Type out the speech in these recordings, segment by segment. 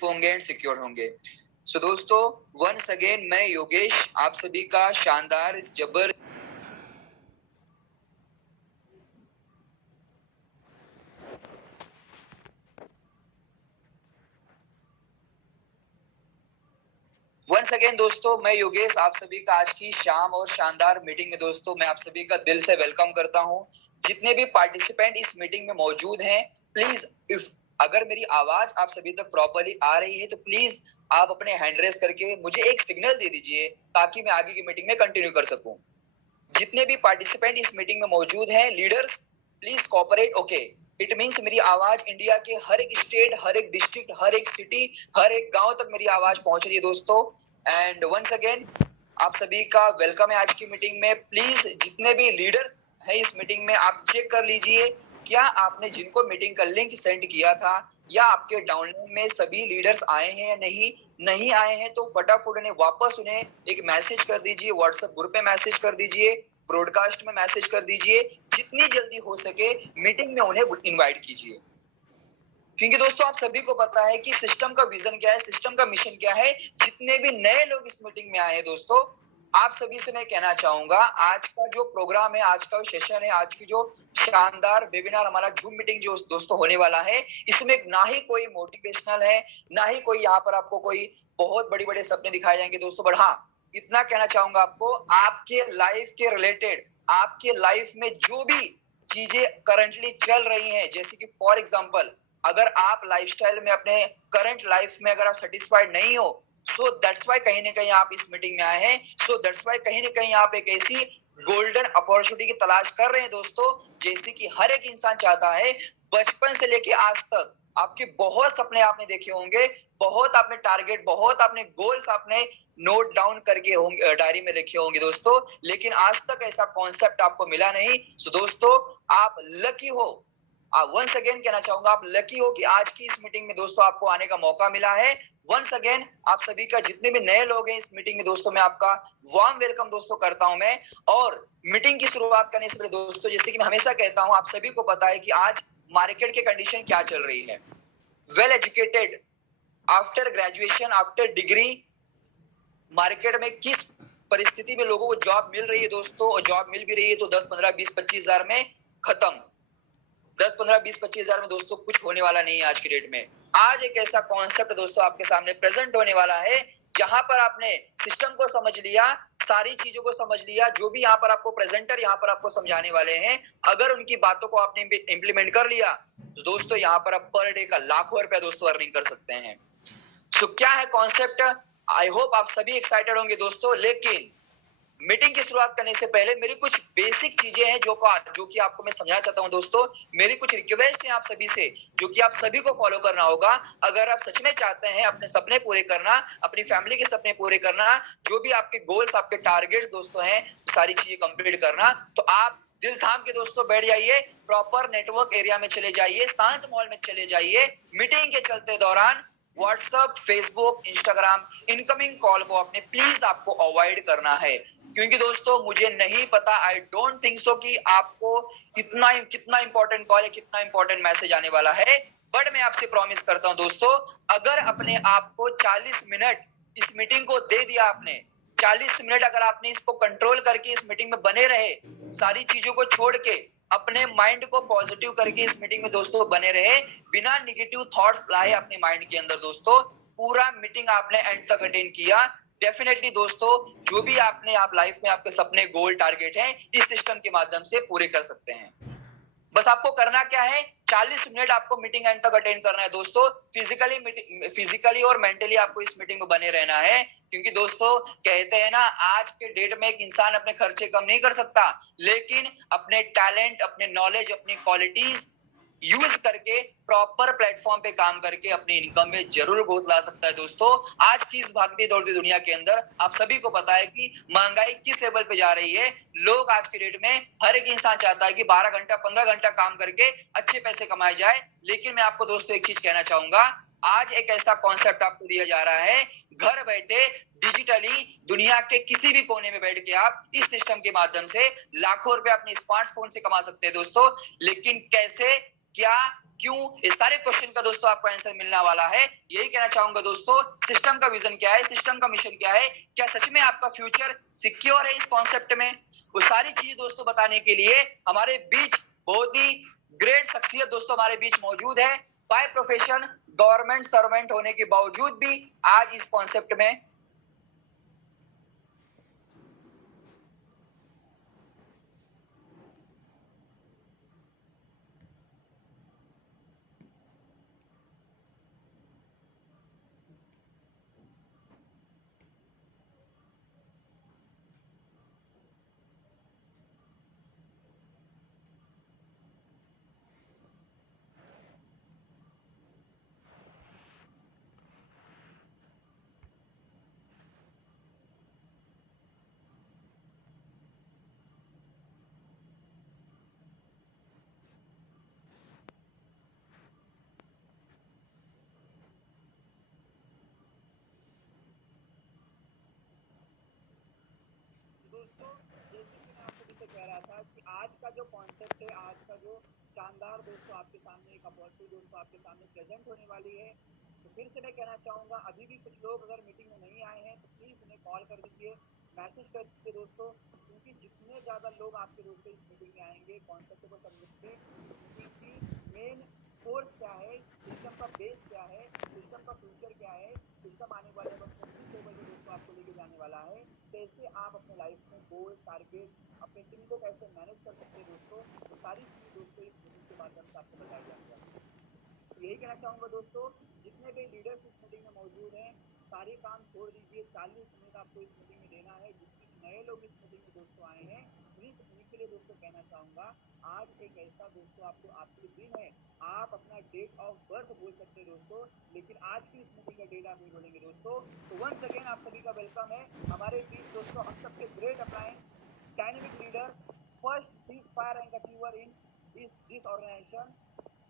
Safe होंगे and secure होंगे। सो दोस्तों, वंस अगेन मैं योगेश आप सभी का शानदार जबर वंस अगेन दोस्तों, मैं योगेश आप सभी का आज की शाम और शानदार मीटिंग में दोस्तों मैं आप सभी का दिल से वेलकम करता हूं। जितने भी पार्टिसिपेंट इस मीटिंग में मौजूद हैं, प्लीज इफ अगर मेरी आवाज आप सभी तक प्रॉपर्ली आ रही है तो प्लीज आप अपने हैंड रेस करके मुझे एक सिग्नल दे दीजिए ताकि मैं आगे की मीटिंग में कंटिन्यू कर सकूं। जितने भी पार्टिसिपेंट इस मीटिंग में मौजूद हैं, leaders please cooperate. Okay, it means मेरी आवाज इंडिया के हर एक स्टेट, हर एक डिस्ट्रिक्ट, हर एक सिटी, हर एक गांव तक मेरी आवाज पहुंच रही है दोस्तों। एंड वंस अगेन आप सभी का वेलकम है आज की मीटिंग में। प्लीज जितने भी लीडर्स है इस मीटिंग में, आप चेक कर लीजिए क्या आपने जिनको मीटिंग का लिंक सेंड किया था या आपके डाउनलोड में सभी लीडर्स आए हैं या नहीं आए हैं तो फटाफट उन्हें एक मैसेज कर दीजिए, व्हाट्सएप ग्रुप पे मैसेज कर दीजिए, ब्रॉडकास्ट में मैसेज कर दीजिए, जितनी जल्दी हो सके मीटिंग में उन्हें इनवाइट कीजिए। क्योंकि दोस्तों आप सभी को पता है कि सिस्टम का विजन क्या है, सिस्टम का मिशन क्या है। जितने भी नए लोग इस मीटिंग में आए हैं दोस्तों, आप सभी से मैं कहना चाहूंगा आज का जो प्रोग्राम है, आज का जो सेशन है, आज की जो शानदार वेबिनार हमारा जूम मीटिंग जो दोस्तों होने वाला है, इसमें ना ही कोई मोटिवेशनल है, ना ही कोई यहाँ पर आपको कोई बहुत बड़े बड़े सपने दिखाए जाएंगे दोस्तों। बट हाँ, इतना कहना चाहूंगा आपको, आपके लाइफ के रिलेटेड, आपके लाइफ में जो भी चीजें करंटली चल रही हैं, जैसे कि फॉर एग्जाम्पल अगर आप लाइफस्टाइल में अपने करंट लाइफ में अगर आप सेटिस्फाइड नहीं हो, सो दैट्स वाई कहीं ना कहीं आप इस मीटिंग में आए हैं। सो दैट्स वाई कहीं ना कहीं आप एक ऐसी गोल्डन अपॉर्चुनिटी की तलाश कर रहे हैं दोस्तों, जैसे कि हर एक इंसान चाहता है। बचपन से लेके आज तक आपके बहुत सपने आपने देखे होंगे, बहुत आपने टारगेट, बहुत आपने गोल्स आपने नोट डाउन करके होंगे, डायरी में लिखे होंगे दोस्तों, लेकिन आज तक ऐसा कॉन्सेप्ट आपको मिला नहीं। सो दोस्तों आप लकी हो, वंस अगेन कहना चाहूंगा आप लकी हो कि आज की इस मीटिंग में दोस्तों आपको आने का मौका मिला है। वंस अगेन आप सभी का, जितने भी नए लोग हैं इस मीटिंग में दोस्तों, मैं आपका वार्म वेलकम दोस्तों करता हूं मैं। और मीटिंग की शुरुआत करने से पहले दोस्तों, जैसे कि मैं हमेशा कहता हूं, आप सभी को पता है कि आज मार्केट की कंडीशन क्या चल रही है। Well educated, after graduation, after degree, market में किस परिस्थिति में लोगों को जॉब मिल रही है दोस्तों, और जॉब मिल भी रही है तो 10, 15, 20, 25 हजार में खत्म। 10, 15, 20, 25 हजार में दोस्तों कुछ होने वाला नहीं है आज की डेट में। आज एक ऐसा कॉन्सेप्ट दोस्तों आपके सामने प्रेजेंट होने वाला है, जहां पर आपने सिस्टम को समझ लिया, सारी चीजों को समझ लिया, जो भी यहाँ पर आपको प्रेजेंटर यहाँ पर आपको समझाने वाले हैं, अगर उनकी बातों को आपने इंप्लीमेंट कर लिया तो दोस्तों यहाँ पर आप पर डे का लाखों रुपया दोस्तों अर्निंग कर सकते हैं। सो क्या है कॉन्सेप्ट, आई होप आप सभी एक्साइटेड होंगे दोस्तों। लेकिन मीटिंग की शुरुआत करने से पहले मेरी कुछ बेसिक चीजें हैं जो कि आपको मैं समझाना चाहता हूं दोस्तों। मेरी कुछ रिक्वेस्ट है आप सभी से, जो कि आप सभी को फॉलो करना होगा अगर आप सच में चाहते हैं अपने सपने पूरे करना, अपनी फैमिली के सपने पूरे करना, जो भी आपके गोल्स, आपके टारगेट्स दोस्तों हैं, सारी चीजें कंप्लीट करना। तो आप दिल थाम के दोस्तों बैठ जाइए, प्रॉपर नेटवर्क एरिया में चले जाइए, शांत माहौल में चले जाइए। मीटिंग के चलते दौरान WhatsApp, Facebook, Instagram, incoming call को आपने प्लीज आपको अवॉइड करना है। क्योंकि दोस्तों मुझे नहीं पता, आई डोंट थिंक सो कि आपको कितना इंपॉर्टेंट कॉल है, कितना इंपॉर्टेंट मैसेज आने वाला है। बट मैं आपसे प्रॉमिस करता हूं दोस्तों, अगर अपने आप को 40 मिनट इस मीटिंग को दे दिया आपने, 40 मिनट अगर आपने इसको कंट्रोल करके इस मीटिंग में बने रहे, सारी चीजों को छोड़ के अपने माइंड को पॉजिटिव करके इस मीटिंग में दोस्तों बने रहे, बिना निगेटिव थॉट्स लाए अपने माइंड के अंदर दोस्तों, पूरा मीटिंग आपने एंड तक अटेंड किया, डेफिनेटली दोस्तों जो भी आपने आप लाइफ में आपके सपने, गोल, टारगेट हैं, इस सिस्टम के माध्यम से पूरे कर सकते हैं। बस आपको करना क्या है, 40 मिनट आपको मीटिंग एंड तक अटेंड करना है दोस्तों। फिजिकली और मेंटली आपको इस मीटिंग में बने रहना है। क्योंकि दोस्तों कहते हैं ना, आज के डेट में एक इंसान अपने खर्चे कम नहीं कर सकता, लेकिन अपने टैलेंट, अपने नॉलेज, अपनी क्वालिटीज यूज करके प्रॉपर प्लेटफॉर्म पे काम करके अपनी इनकम में जरूर ग्रोथ ला सकता है दोस्तों। आज की इस भागती दौड़ती दुनिया के अंदर आप सभी को पता है कि महंगाई किस लेवल पे जा रही है। लोग आज के डेट में, हर एक इंसान चाहता है कि 12 घंटा 15 घंटा काम करके अच्छे पैसे कमाए जाए। लेकिन मैं आपको दोस्तों एक चीज कहना चाहूंगा, आज एक ऐसा कॉन्सेप्ट आपको दिया जा रहा है, घर बैठे डिजिटली दुनिया के किसी भी कोने में बैठ के आप इस सिस्टम के माध्यम से लाखों रुपए अपने स्मार्टफोन से कमा सकते हैं दोस्तों। लेकिन कैसे, क्या, क्यों, इस सारे क्वेश्चन का दोस्तों आपको आंसर मिलने वाला है। यही कहना चाहूंगा दोस्तों, सिस्टम का विजन क्या है, सिस्टम का मिशन क्या है, क्या सच में आपका फ्यूचर सिक्योर है इस कॉन्सेप्ट में, वो सारी चीजें दोस्तों बताने के लिए हमारे बीच बहुत ही ग्रेट शख्सियत दोस्तों हमारे बीच मौजूद है। बाय प्रोफेशन गवर्नमेंट सर्वेंट होने के बावजूद भी आज इस कॉन्सेप्ट में दोस्तों, जैसे कि मैं आप सभी से कह रहा था कि आज का जो कॉन्सेप्ट है, आज का जो शानदार दोस्तों आपके सामने एक अपॉर्चुनिटी दोस्तों आपके सामने प्रेजेंट होने वाली है। तो फिर से मैं कहना चाहूंगा, अभी भी कुछ लोग अगर मीटिंग में नहीं आए हैं तो प्लीज उन्हें कॉल कर दीजिए, मैसेज कर दीजिए दोस्तों, क्योंकि जितने ज्यादा लोग आपके दोस्तों इस मीटिंग में आएंगे, कॉन्सेप्ट को समझेंगे, इसकी मेन कोर्स क्या है, सिस्टम का बेस क्या है, सिस्टम का फ्यूचर क्या है, सिस्टम आने वाले वक्त में किस लेवल पे दोस्तों आपको लेके जाने वाला है, कैसे आप अपने लाइफ में गोल टारगेट अपने टीम को कैसे मैनेज कर सकते हैं दोस्तों, तो सारी चीजें दोस्तों इस मीटिंग के माध्यम से आपको बताई जाएंगी। तो यही कहना चाहूंगा दोस्तों, जितने भी लीडर्स इस मीटिंग में मौजूद हैं, सारे काम छोड़ दीजिए, 40 मिनट आपको इस मीटिंग में देना है। जितने नए लोग इस मीटिंग में दोस्तों आए हैं, प्लीज उन्हीं के लिए दोस्तों कहना चाहूंगा, आज एक ऐसा दोस्तों आपको आपके दिन है, आप अपना डेट ऑफ बर्थ बोल सकते हैं दोस्तों, लेकिन आज की इस मीटिंग का डेट आप नहीं बोलेंगे दोस्तों। तो वंस अगेन आप सभी का वेलकम है हमारे बीच दोस्तों, हम सबके great upline dynamic leader, first cease fire rank achiever in this organisation,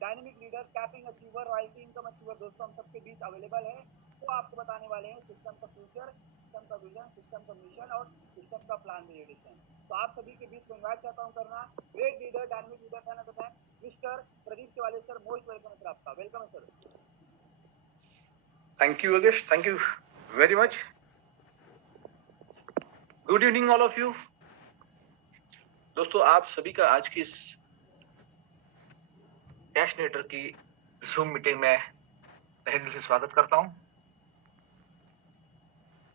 dynamic leader, capping achiever, royalty income achiever दोस्तों हम सबके बीच अवेलेबल है। तो आपको बताने वाले हैं सिस्टम का फ्यूचर, सिस्टम का विजन, सिस्टम का मिशन और सिस्टम का प्लान रिलेशन। तो आप सभी के बीच में इन्वाइट चाहता हूं करना ग्रेट लीडर, डायनेमिक लीडर कहना चाहता है mister Pradeep Tiwari sir. Most welcome sir, आपका वेलकम है sir. Thank you, Yogesh. Thank you very much. Good evening, all of you. दोस्तों, आप सभी का आज की इस कैश नेटर की जूम मीटिंग में तहे दिल से स्वागत करता हूं।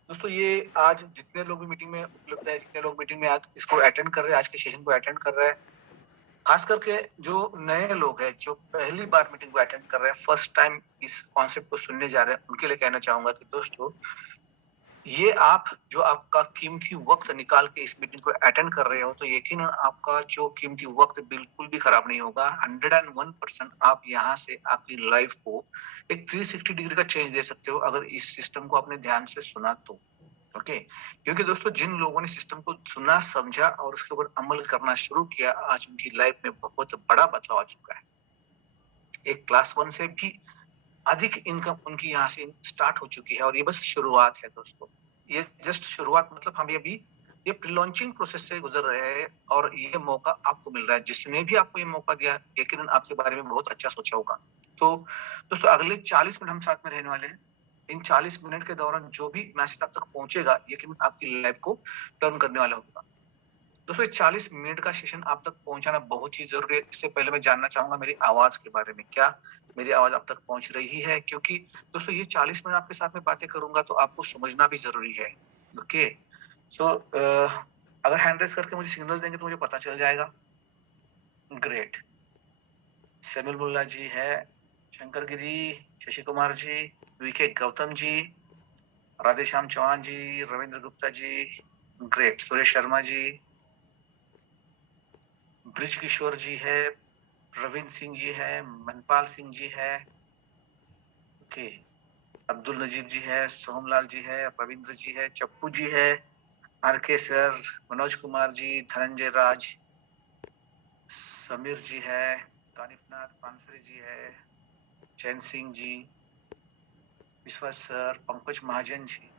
दोस्तों, ये आज जितने लोग भी मीटिंग में उपलब्ध है, जितने लोग मीटिंग में आज इसको अटेंड कर रहे हैं, आज के सेशन को अटेंड कर रहे हैं, खास करके जो नए लोग हैं, जो पहली बार मीटिंग को अटेंड कर रहे हैं, फर्स्ट टाइम इस कॉन्सेप्ट को सुनने जा रहे हैं, उनके लिए कहना चाहूंगा कि दोस्तों, ये आप जो आपका कीमती वक्त निकाल के इस मीटिंग को अटेंड कर रहे हो, तो यकीनन आपका जो कीमती वक्त बिल्कुल भी खराब नहीं होगा। 101% आप यहाँ से आपकी लाइफ को एक 360 डिग्री का चेंज दे सकते हो, अगर इस सिस्टम को आपने ध्यान से सुना तो। ओके, क्योंकि दोस्तों, जिन लोगों ने सिस्टम को सुना, समझा और उसके ऊपर अमल करना शुरू किया, आज उनकी लाइफ में बहुत बड़ा बदलाव आ चुका है। एक क्लास 1 से भी अधिक इनकम उनकी यहाँ से स्टार्ट हो चुकी है, और ये बस शुरुआत है दोस्तों। ये जस्ट शुरुआत, मतलब हम अभी ये प्री लॉन्चिंग प्रोसेस से गुजर रहे हैं, और ये मौका आपको मिल रहा है। जिसने भी आपको ये मौका दिया, यकीनन आपके बारे में बहुत अच्छा सोचा होगा। तो दोस्तों, अगले 40 मिनट हम साथ में रहने वाले हैं। इन 40 मिनट के दौरान जो भी मैसेज आप तक पहुंचेगा, यकीनन आपकी लाइफ को टर्न करने वाला होगा। दोस्तों, 40 मिनट का सेशन आप तक पहुंचाना बहुत ही जरूरी है। इससे पहले मैं जानना चाहूंगा मेरी आवाज के बारे में, क्या मेरी आवाज आप तक पहुंच रही है? क्योंकि दोस्तों, ये 40 मिनट आपके साथ में बातें करूंगा तो आपको समझना भी जरूरी है। ओके, सो अगर हैंड रेस करके मुझे सिग्नल देंगे तो मुझे पता चल जाएगा। ग्रेट, सैमुअल मुल्ला जी है, शंकर गिरी, शशि कुमार जी, वीके गौतम जी, राधेश्याम चौहान जी, रविंद्र गुप्ता जी, ग्रेट, सुरेश शर्मा जी, ब्रिज किशोर जी है, प्रवीण सिंह जी है, मनपाल सिंह जी है, ओके, अब्दुल नजीब जी है, सोमलाल जी है, रविंद्र जी है, चप्पू जी है, आरके सर, मनोज कुमार जी, धनंजय राज, समीर जी है, कानिफनाथ पानसरे जी है, चैन सिंह जी, विश्वास सर, पंकज महाजन जी,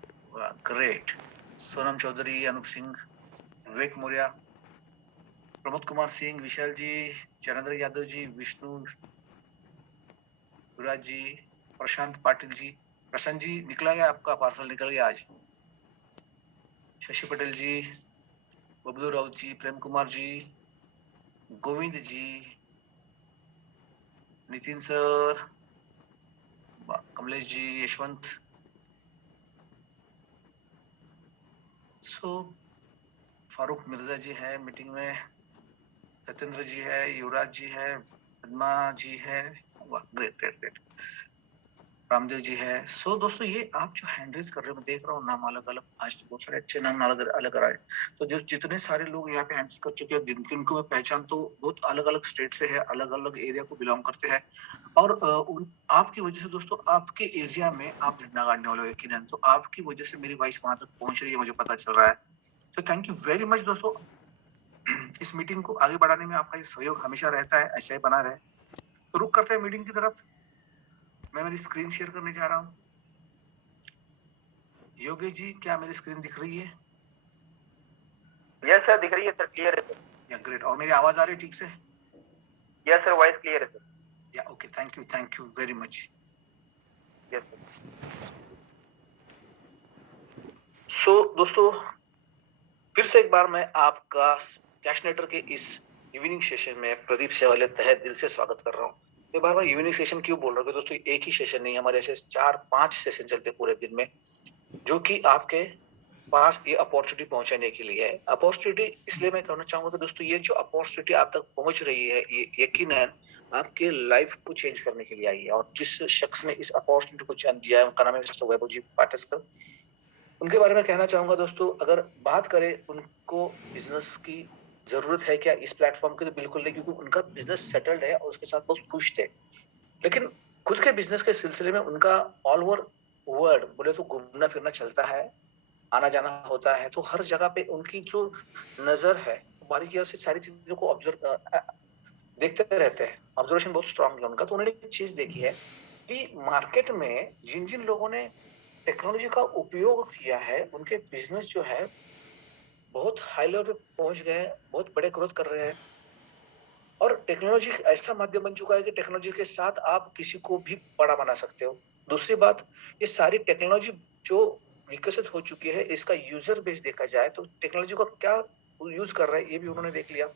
ग्रेट, सोनम चौधरी, अनूप सिंह, विवेक मौर्य, प्रमोद कुमार सिंह, विशाल जी, चंद्र यादव जी, विष्णु, युवराज जी, प्रशांत पाटिल जी। प्रशांत जी निकला गया, आपका पार्सल निकल गया आज। शशि पटेल जी, बबलू राउत जी, प्रेम कुमार जी, गोविंद जी, नितिन सर, कमलेश जी, यशवंत। फारूक मिर्जा जी है मीटिंग में, सत्येंद्र जी है, युवराज जी है, पद्मा जी है। वाह, great great great. Ramdev ji है। दोस्तों, ये आप जो हैंड रेज कर रहे हो, मैं देख रहा हूँ नाम अलग अलग, आज तो बहुत सारे अच्छे नाम अलग अलग आ रहे हैं। तो जो जितने सारे लोग यहाँ पे हैंड रेज कर चुके हैं, जिनको मैं पहचान, तो बहुत अलग अलग स्टेट से है, अलग अलग एरिया को बिलोंग करते हैं। और आपकी वजह से दोस्तों, आपके एरिया में आप झंडा गाड़ने वाले हो यकीनन, तो आपकी वजह से मेरी वॉइस वहां तक पहुंच रही है, मुझे पता चल रहा है। तो थैंक यू वेरी मच दोस्तों। इस मीटिंग को आगे बढ़ाने में आपका ये सहयोग हमेशा रहता है, ऐसा ही बना रहे। तो रुक करते हैं मीटिंग की तरफ। मैं मेरी स्क्रीन शेयर करने जा रहा हूँ। योगेश जी, क्या मेरी स्क्रीन दिख रही है? यस सर, दिख रही है सर, क्लियर है सर। या ग्रेट। और मेरी आवाज आ रही है ठीक से? यस सर, वॉइस क्लियर है सर। या okay, thank you very much. Yes sir. दोस्तों, फिर से एक बार मैं आपका कैशनेटर के इस इवनिंग सेशन में प्रदीप सेवाले तहे दिल से स्वागत कर रहा हूँ। ये बार बार इवनिंग सेशन क्यों बोल रहे हो दोस्तों? एक ही सेशन नहीं, हमारे ऐसे 4-5 सेशन चलते पूरे दिन में, जो कि आपके पास ये अपॉर्चुनिटी पहुंचाने के लिए है। अपॉर्चुनिटी इसलिए मैं कहना चाहूंगा कि दोस्तों, ये जो अपॉर्चुनिटी आप तक पहुंच रही है, ये यकीनन आपके लाइफ को चेंज करने के लिए आई है। और जिस शख्स ने इस अपॉर्चुनिटी को चेंज दिया है, उनका नाम है मिस्टर वैभव जी पाटस्कर। उनके बारे में कहना चाहूंगा दोस्तों, अगर बात करें उनको बिजनेस की जरूरत है क्या इस प्लेटफॉर्म की, तो बिल्कुल नहीं, क्योंकि उनका बिजनेस सेटल्ड है और उसके साथ बहुत खुश थे। लेकिन खुद के बिजनेस के सिलसिले में उनका ऑल ओवर वर्ल्ड बोले तो घूमना फिरना चलता है, आना जाना होता है। तो हर जगह पे उनकी जो नजर है, बारीकियों से सारी चीजों को ऑब्जर्व देखते रहते हैं। ऑब्जर्वेशन बहुत स्ट्रांग है उनका। तो उन्होंने एक चीज देखी है कि मार्केट में जिन जिन लोगों ने टेक्नोलॉजी का उपयोग किया है, उनके बिजनेस जो है बहुत हाई लेवल पे पहुंच गए हैं, बहुत बड़े ग्रोथ कर रहे हैं। और टेक्नोलॉजी ऐसा माध्यम बन चुका है कि टेक्नोलॉजी के साथ आप किसी को भी बड़ा बना सकते हो। दूसरी बात, ये सारी टेक्नोलॉजी जो विकसित हो चुकी है, इसका यूजर बेस देखा जाए तो टेक्नोलॉजी का क्या यूज कर रहा है, ये भी उन्होंने देख लिया।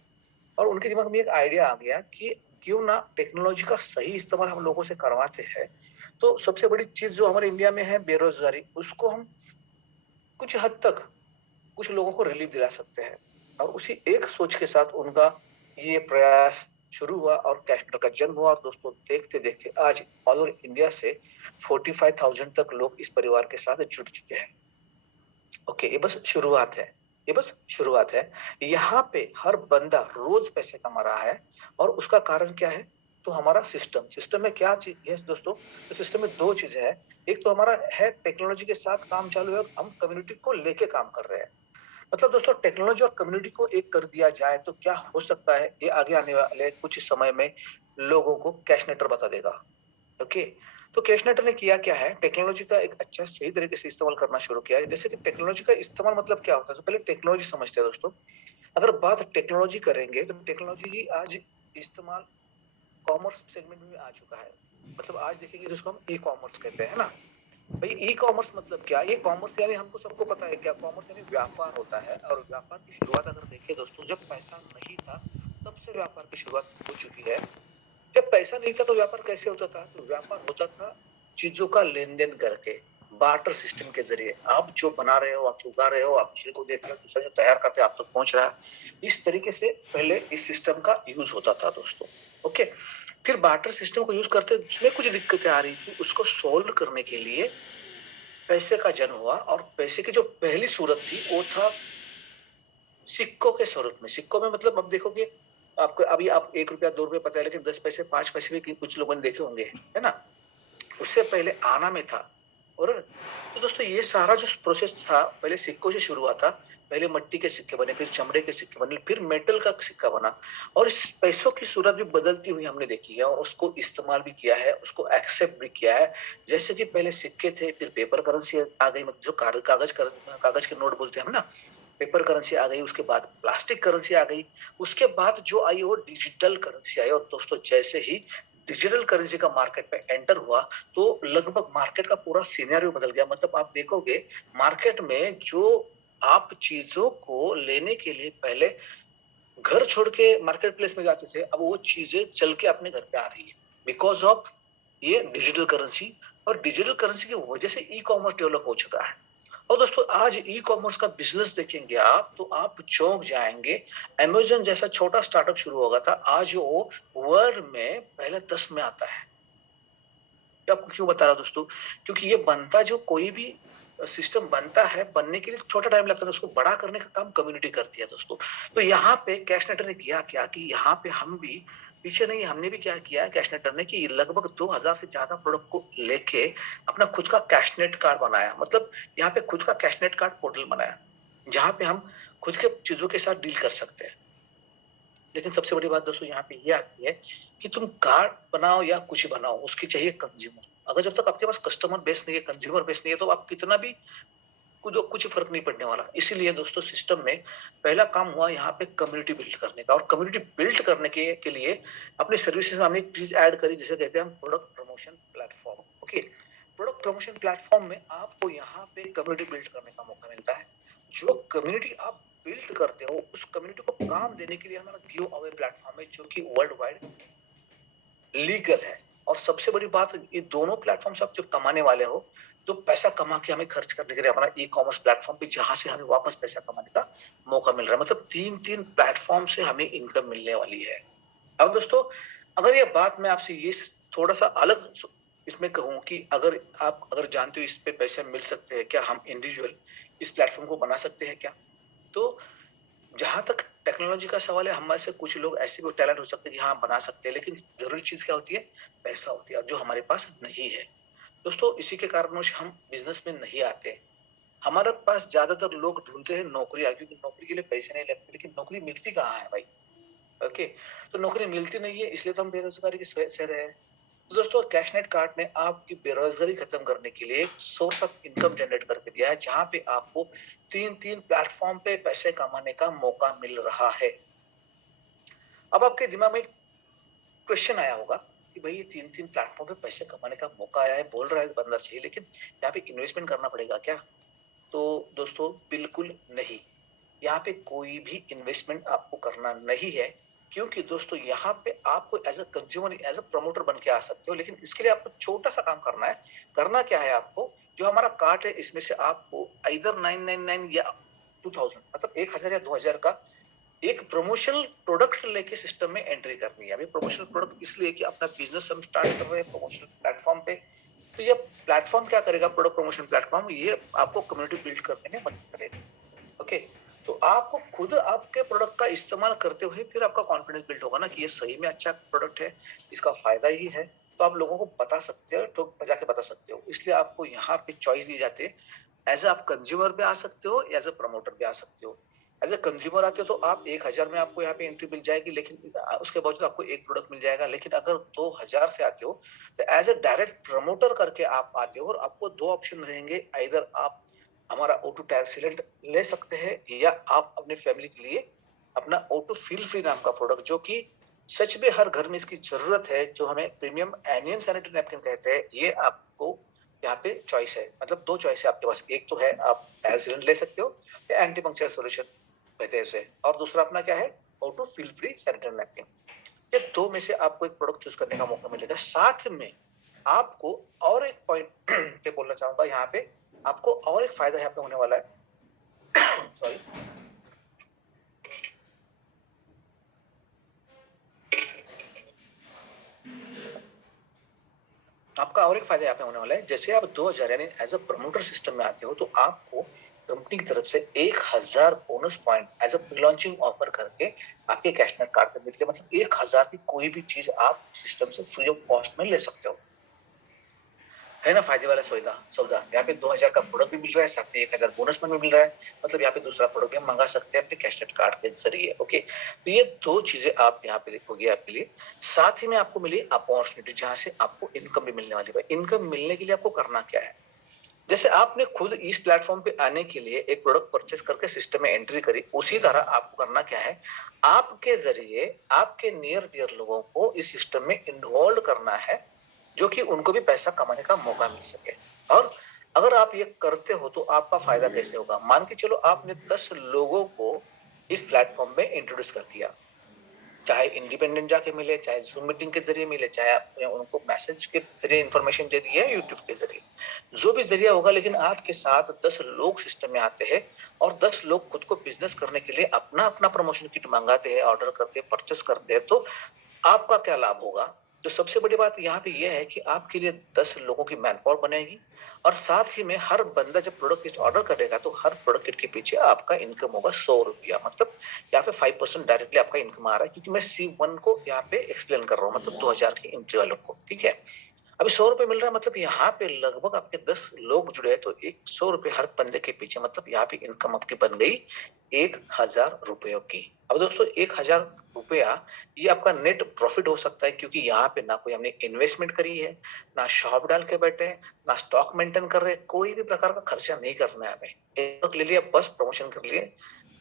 और उनके दिमाग में एक आइडिया आ गया कि क्यों ना टेक्नोलॉजी का सही इस्तेमाल हम लोगों से करवाते हैं। तो सबसे बड़ी चीज जो हमारे इंडिया में है, बेरोजगारी, उसको हम कुछ हद तक कुछ लोगों को रिलीफ दिला सकते हैं। और उसी एक सोच के साथ उनका ये प्रयास शुरू हुआ और कैशनेटर का जन्म हुआ। और दोस्तों, देखते देखते आज ऑल ओवर इंडिया से 45,000 तक लोग इस परिवार के साथ जुड़ चुके हैं। ओके, ये बस शुरुआत है, ये बस शुरुआत है। यहाँ पे हर बंदा रोज पैसे कमा रहा है। और उसका कारण क्या है? तो हमारा सिस्टम में क्या चीज है दोस्तों? तो सिस्टम में दो चीजें हैं। एक तो हमारा है टेक्नोलॉजी के साथ काम चालू है, हम कम्युनिटी को लेके काम कर रहे हैं। मतलब दोस्तों, टेक्नोलॉजी और कम्युनिटी को एक कर दिया जाए तो क्या हो सकता है, ये आगे आने वाले कुछ समय में लोगों को कैशनेटर बता देगा। ओके, तो कैशनेटर ने किया क्या है, टेक्नोलॉजी का एक अच्छा सही तरीके से इस्तेमाल करना शुरू किया है। जैसे कि टेक्नोलॉजी का इस्तेमाल मतलब क्या होता है, तो पहले टेक्नोलॉजी समझते हैं दोस्तों। अगर बात टेक्नोलॉजी करेंगे तो टेक्नोलॉजी आज इस्तेमाल कॉमर्स सेगमेंट में आ चुका है। मतलब आज देखेंगे जिसको हम ई कॉमर्स कहते हैं ना। भाई, ई कॉमर्स मतलब क्या? ये कॉमर्स यानी हमको सबको पता है क्या कॉमर्स यानी व्यापार होता है। और व्यापार की शुरुआत अगर देखें दोस्तों, जब पैसा नहीं था तब से व्यापार की शुरुआत हो चुकी है। जब पैसा नहीं था तो व्यापार कैसे होता था? तो व्यापार होता था चीजों का लेन देन करके, बार्टर सिस्टम के जरिए। आप जो बना रहे हो, आप जो उगा रहे हो, आप दूसरे को देते हो, दूसरा जो तैयार करते आप तक पहुंच रहा है। इस तरीके से पहले इस सिस्टम का यूज होता था दोस्तों। ओके, फिर बार्टर सिस्टम को यूज करते उसमें कुछ दिक्कतें आ रही थी, उसको सोल्व करने के लिए पैसे का जन्म हुआ। और पैसे की जो पहली सूरत थी वो था सिक्कों के स्वरूप में। सिक्कों में मतलब अब देखो कि आपको अभी आप 1 रुपया 2 रुपये पता है, लेकिन 10 पैसे 5 पैसे भी कुछ लोगों ने देखे होंगे, है ना? उससे पहले आना में था। और तो दोस्तों, ये सारा जो प्रोसेस था पहले सिक्कों से शुरू हुआ था। पहले मिट्टी के सिक्के बने, फिर चमड़े के सिक्के बने, फिर मेटल का सिक्का बना। और इस पैसों की सूरत भी बदलती हुई हमने देखी है और उसको इस्तेमाल भी किया है, उसको एक्सेप्ट भी किया है। जैसे कि पहले सिक्के थे, फिर पेपर करेंसी आ गई, मतलब जो कागज के नोट बोलते हैं हम ना, पेपर करेंसी आ गई। उसके बाद प्लास्टिक करेंसी आ गई। उसके बाद जो आई वो डिजिटल करेंसी आई। और दोस्तों, जैसे ही डिजिटल करेंसी का मार्केट में एंटर हुआ तो लगभग मार्केट का पूरा सिनेरियो बदल गया। मतलब आप देखोगे मार्केट में जो आप चीजों को लेने के लिए पहले घर छोड़ के मार्केट प्लेस में जाते थे, अब वो चीजें चल के अपने घर पे आ रही है बिकॉज ऑफ ये डिजिटल करेंसी। और डिजिटल करेंसी की वजह से ई कॉमर्स डेवलप हो चुका है। और दोस्तों आज ई कॉमर्स का बिजनेस देखेंगे आप तो आप चौंक जाएंगे। अमेजन जैसा छोटा स्टार्टअप शुरू होगा था, आज वो वर्ल्ड में पहले 10 में आता है। आपको क्यों बता रहा दोस्तों, क्योंकि ये बनता जो कोई भी सिस्टम बनता है, बनने के लिए छोटा टाइम लगता है, उसको बड़ा करने का काम कम्युनिटी करती है दोस्तों। तो यहाँ पे कैशनेटर ने किया क्या कि यहाँ पे हम भी पीछे नहीं, हमने भी क्या किया कैशनेटर ने कि लगभग 2000 से ज्यादा प्रोडक्ट को लेके अपना खुद का कैशनेट कार्ड बनाया। मतलब यहाँ पे खुद का कैशनेट कार्ड पोर्टल बनाया जहाँ पे हम खुद के चीजों के साथ डील कर सकते हैं। लेकिन सबसे बड़ी बात दोस्तों यहाँ पे ये आती है कि तुम कार्ड बनाओ या कुछ बनाओ, उसकी चाहिए कंज्यूमर। अगर जब तक आपके पास कस्टमर बेस नहीं है, कंज्यूमर बेस नहीं है, तो आप कितना भी कुछ फर्क नहीं पड़ने वाला। इसीलिए दोस्तों सिस्टम में पहला काम हुआ यहाँ पे कम्युनिटी बिल्ड करने का। और कम्युनिटी बिल्ड करने के लिए अपने सर्विसेज में हमने एक चीज ऐड करी जिसे कहते हैं हम product promotion platform. Okay, product promotion platform में आपको यहाँ पे कम्युनिटी बिल्ड करने का मौका मिलता है। जो कम्युनिटी आप बिल्ड करते हो उस कम्युनिटी को काम देने के लिए हमारा गिव अवे प्लेटफॉर्म है जो कि वर्ल्ड वाइड लीगल है। और सबसे बड़ी बात, ये दोनों प्लेटफॉर्म से आप जो कमाने वाले हो तो पैसा कमा के हमें खर्च करने के लिए हमारा ई कॉमर्स प्लेटफॉर्म पे जहां से हमें वापस पैसा कमाने का मौका मिल रहा है। मतलब तीन प्लेटफॉर्म से हमें इनकम मिलने वाली है। अब दोस्तों अगर ये बात मैं आपसे ये थोड़ा सा अलग इसमें कहूं कि अगर जानते हो इस पे पैसे मिल सकते हैं क्या, हम इंडिविजुअल इस प्लेटफॉर्म को बना सकते हैं क्या, तो जहां तक टेक्नोलॉजी का सवाल है, हमारे से कुछ लोग ऐसे भी टैलेंट हो सकते हैं कि हाँ बना सकते हैं, लेकिन जरूरी चीज क्या होती है, पैसा होती है, जो हमारे पास नहीं है दोस्तों। इसी के कारणवश हम बिजनेस में नहीं आते। हमारे पास ज्यादातर लोग ढूंढते हैं नौकरियां, क्योंकि नौकरी के लिए पैसे नहीं लगते, लेकिन नौकरी मिलती कहाँ है भाई। ओके, तो नौकरी मिलती नहीं है, इसलिए तो हम बेरोजगारी के सह रहे हैं। तो दोस्तों कैशनेट कार्ड ने आपकी बेरोजगारी खत्म करने के लिए सोर्स ऑफ इनकम जनरेट करके दिया है, जहां पे आपको तीन प्लेटफॉर्म पे पैसे कमाने का मौका मिल रहा है। अब आपके दिमाग में क्वेश्चन आया होगा कि भाई ये तीन प्लेटफॉर्म पे पैसे कमाने का मौका आया है, बोल रहा है बंदा सही, लेकिन यहाँ पे इन्वेस्टमेंट करना पड़ेगा क्या? तो दोस्तों बिल्कुल नहीं, यहाँ पे कोई भी इन्वेस्टमेंट आपको करना नहीं है, क्योंकि दोस्तों यहाँ पे आपको as a consumer, as a promoter बन के आ सकते हो। लेकिन इसके लिए आपको छोटा सा काम करना है। करना क्या है, आपको जो हमारा कार्ट है इसमें से आपको इधर 999 या 2000 मतलब 1000 या 2000 का एक प्रमोशनल प्रोडक्ट लेके सिस्टम में एंट्री करनी है। अभी प्रमोशनल प्रोडक्ट इसलिए कि अपना बिजनेस हम स्टार्ट कर रहे हैं प्रमोशनल प्लेटफॉर्म पे। तो ये प्लेटफॉर्म क्या करेगा, प्रोडक्ट प्रमोशन प्लेटफॉर्म, ये आपको कम्युनिटी बिल्ड करने में मदद करेगा। ओके, तो आपको खुद आपके प्रोडक्ट का इस्तेमाल करते हुए फिर आपका कॉन्फिडेंस बिल्ड होगा ना कि ये सही में अच्छा प्रोडक्ट है, इसका फायदा ही है, तो आप लोगों को बता सकते हो, तो जाके बता सकते हो। इसलिए आपको यहाँ पे चॉइस दी जाती है, एज आप कंज्यूमर भी आ सकते हो, एज अ प्रमोटर भी आ सकते हो। एज ए कंज्यूमर आते हो तो आप 1000 में आपको यहाँ पे एंट्री मिल जाएगी, लेकिन उसके बावजूद आपको एक प्रोडक्ट मिल जाएगा। लेकिन अगर 2000 से आते हो तो एज ए डायरेक्ट प्रमोटर करके आप आते हो, और आपको दो ऑप्शन रहेंगे, आइदर आप हमारा ऑटो टैग सिलेक्ट ले सकते हैं, या आप अपने फैमिली के लिए अपना ऑटो फील फ्री नाम का प्रोडक्ट, जो कि सच में हर घर में इसकी जरूरत है, जो हमें प्रीमियम एनियन सैनिटरी नैपकिन कहते हैं, ये आपको यहाँ पे चॉइस है। मतलब दो चॉइस है आपके पास, एक तो है आप टैग सिलेक्ट ले सकते हो या एंटी पंक्चर सॉल्यूशन कहते हैं उसे, और दूसरा अपना क्या है, auto feel free sanitary napkin. ये दो में से आपको एक प्रोडक्ट चूज करने का मौका मिलेगा। साथ में आपको और एक पॉइंट पे बोलना चाहूंगा, यहाँ पे आपको और एक फायदा यहाँ पे होने वाला है सॉरी, आपका और एक फायदा यहाँ पे होने वाला है। जैसे आप 2000 यानी एज अ प्रमोटर सिस्टम में आते हो तो आपको कंपनी की तरफ से 1000 bonus point as a pre launching offer करके आपके कैशनेट कार्ड पे मिलते हैं। मतलब 1000 की कोई भी चीज आप सिस्टम से फ्री ऑफ कॉस्ट में ले सकते हो, है ना, फायदे वाला सौदा। यहाँ पे 2000 का प्रोडक्ट भी मिल रहा है, साथ में 1000 बोनस में भी मिल रहा है। मतलब यहाँ पे दूसरा प्रोडक्ट भी हम मंगा सकते हैं अपने कैशनेट कार्ड के जरिए। ओके, तो ये दो चीजें आप यहाँ पे देखोगे आपके लिए। साथ ही में आपको मिली अपॉर्चुनिटी, जहां से आपको इनकम भी मिलने वाली है। इनकम मिलने के लिए आपको करना क्या है, जैसे आपने खुद इस प्लेटफॉर्म पे आने के लिए एक प्रोडक्ट परचेस करके सिस्टम में एंट्री करी, उसी तरह आपको करना क्या है, आपके जरिए आपके नियर डियर लोगों को इस सिस्टम में इन्वॉल्व करना है, जो कि उनको भी पैसा कमाने का मौका मिल सके। और अगर आप ये करते हो तो आपका फायदा कैसे होगा? मान के चलो आपने 10 लोगों को इस प्लेटफॉर्म में इंट्रोड्यूस कर दिया, चाहे इंडिपेंडेंट जाके मिले, चाहे जूम मीटिंग के जरिए मिले, चाहे आपने उनको मैसेज के जरिए इंफॉर्मेशन दे दी है, यूट्यूब के जरिए, जो भी जरिया होगा, लेकिन आपके साथ 10 लोग सिस्टम में आते हैं और 10 लोग खुद को बिजनेस करने के लिए अपना अपना प्रमोशन किट मंगाते हैं, ऑर्डर करके परचेस करते हैं, तो आपका क्या लाभ होगा? जो सबसे बड़ी बात यहाँ पे ये है कि आपके लिए 10 लोगों की मैन पावर बनेगी और साथ ही में हर बंदा जब प्रोडक्ट किट ऑर्डर करेगा तो हर प्रोडक्ट किट के पीछे आपका इनकम होगा 100 रुपया, मतलब यहाँ पे 5% डायरेक्टली आपका इनकम आ रहा है, क्योंकि मैं C1 को यहाँ पे एक्सप्लेन कर रहा हूँ, मतलब 2000 के एंट्री वालों को, ठीक है। अभी 100 रुपए मिल रहा है, मतलब यहाँ पे लगभग आपके 10 लोग जुड़े हैं, तो 100 रुपए हर बंदे के पीछे, मतलब यहाँ पे इनकम आपकी बन गई 1000 रुपयों की। अब दोस्तों 1000 रुपया ये आपका नेट प्रॉफिट हो सकता है, क्योंकि यहाँ पे ना कोई हमने इन्वेस्टमेंट करी है, ना शॉप डाल के बैठे हैं, ना स्टॉक मेंटेन कर रहे हैं, कोई भी प्रकार का खर्चा नहीं करना है हमें। एक ले लिया, बस प्रमोशन कर लिए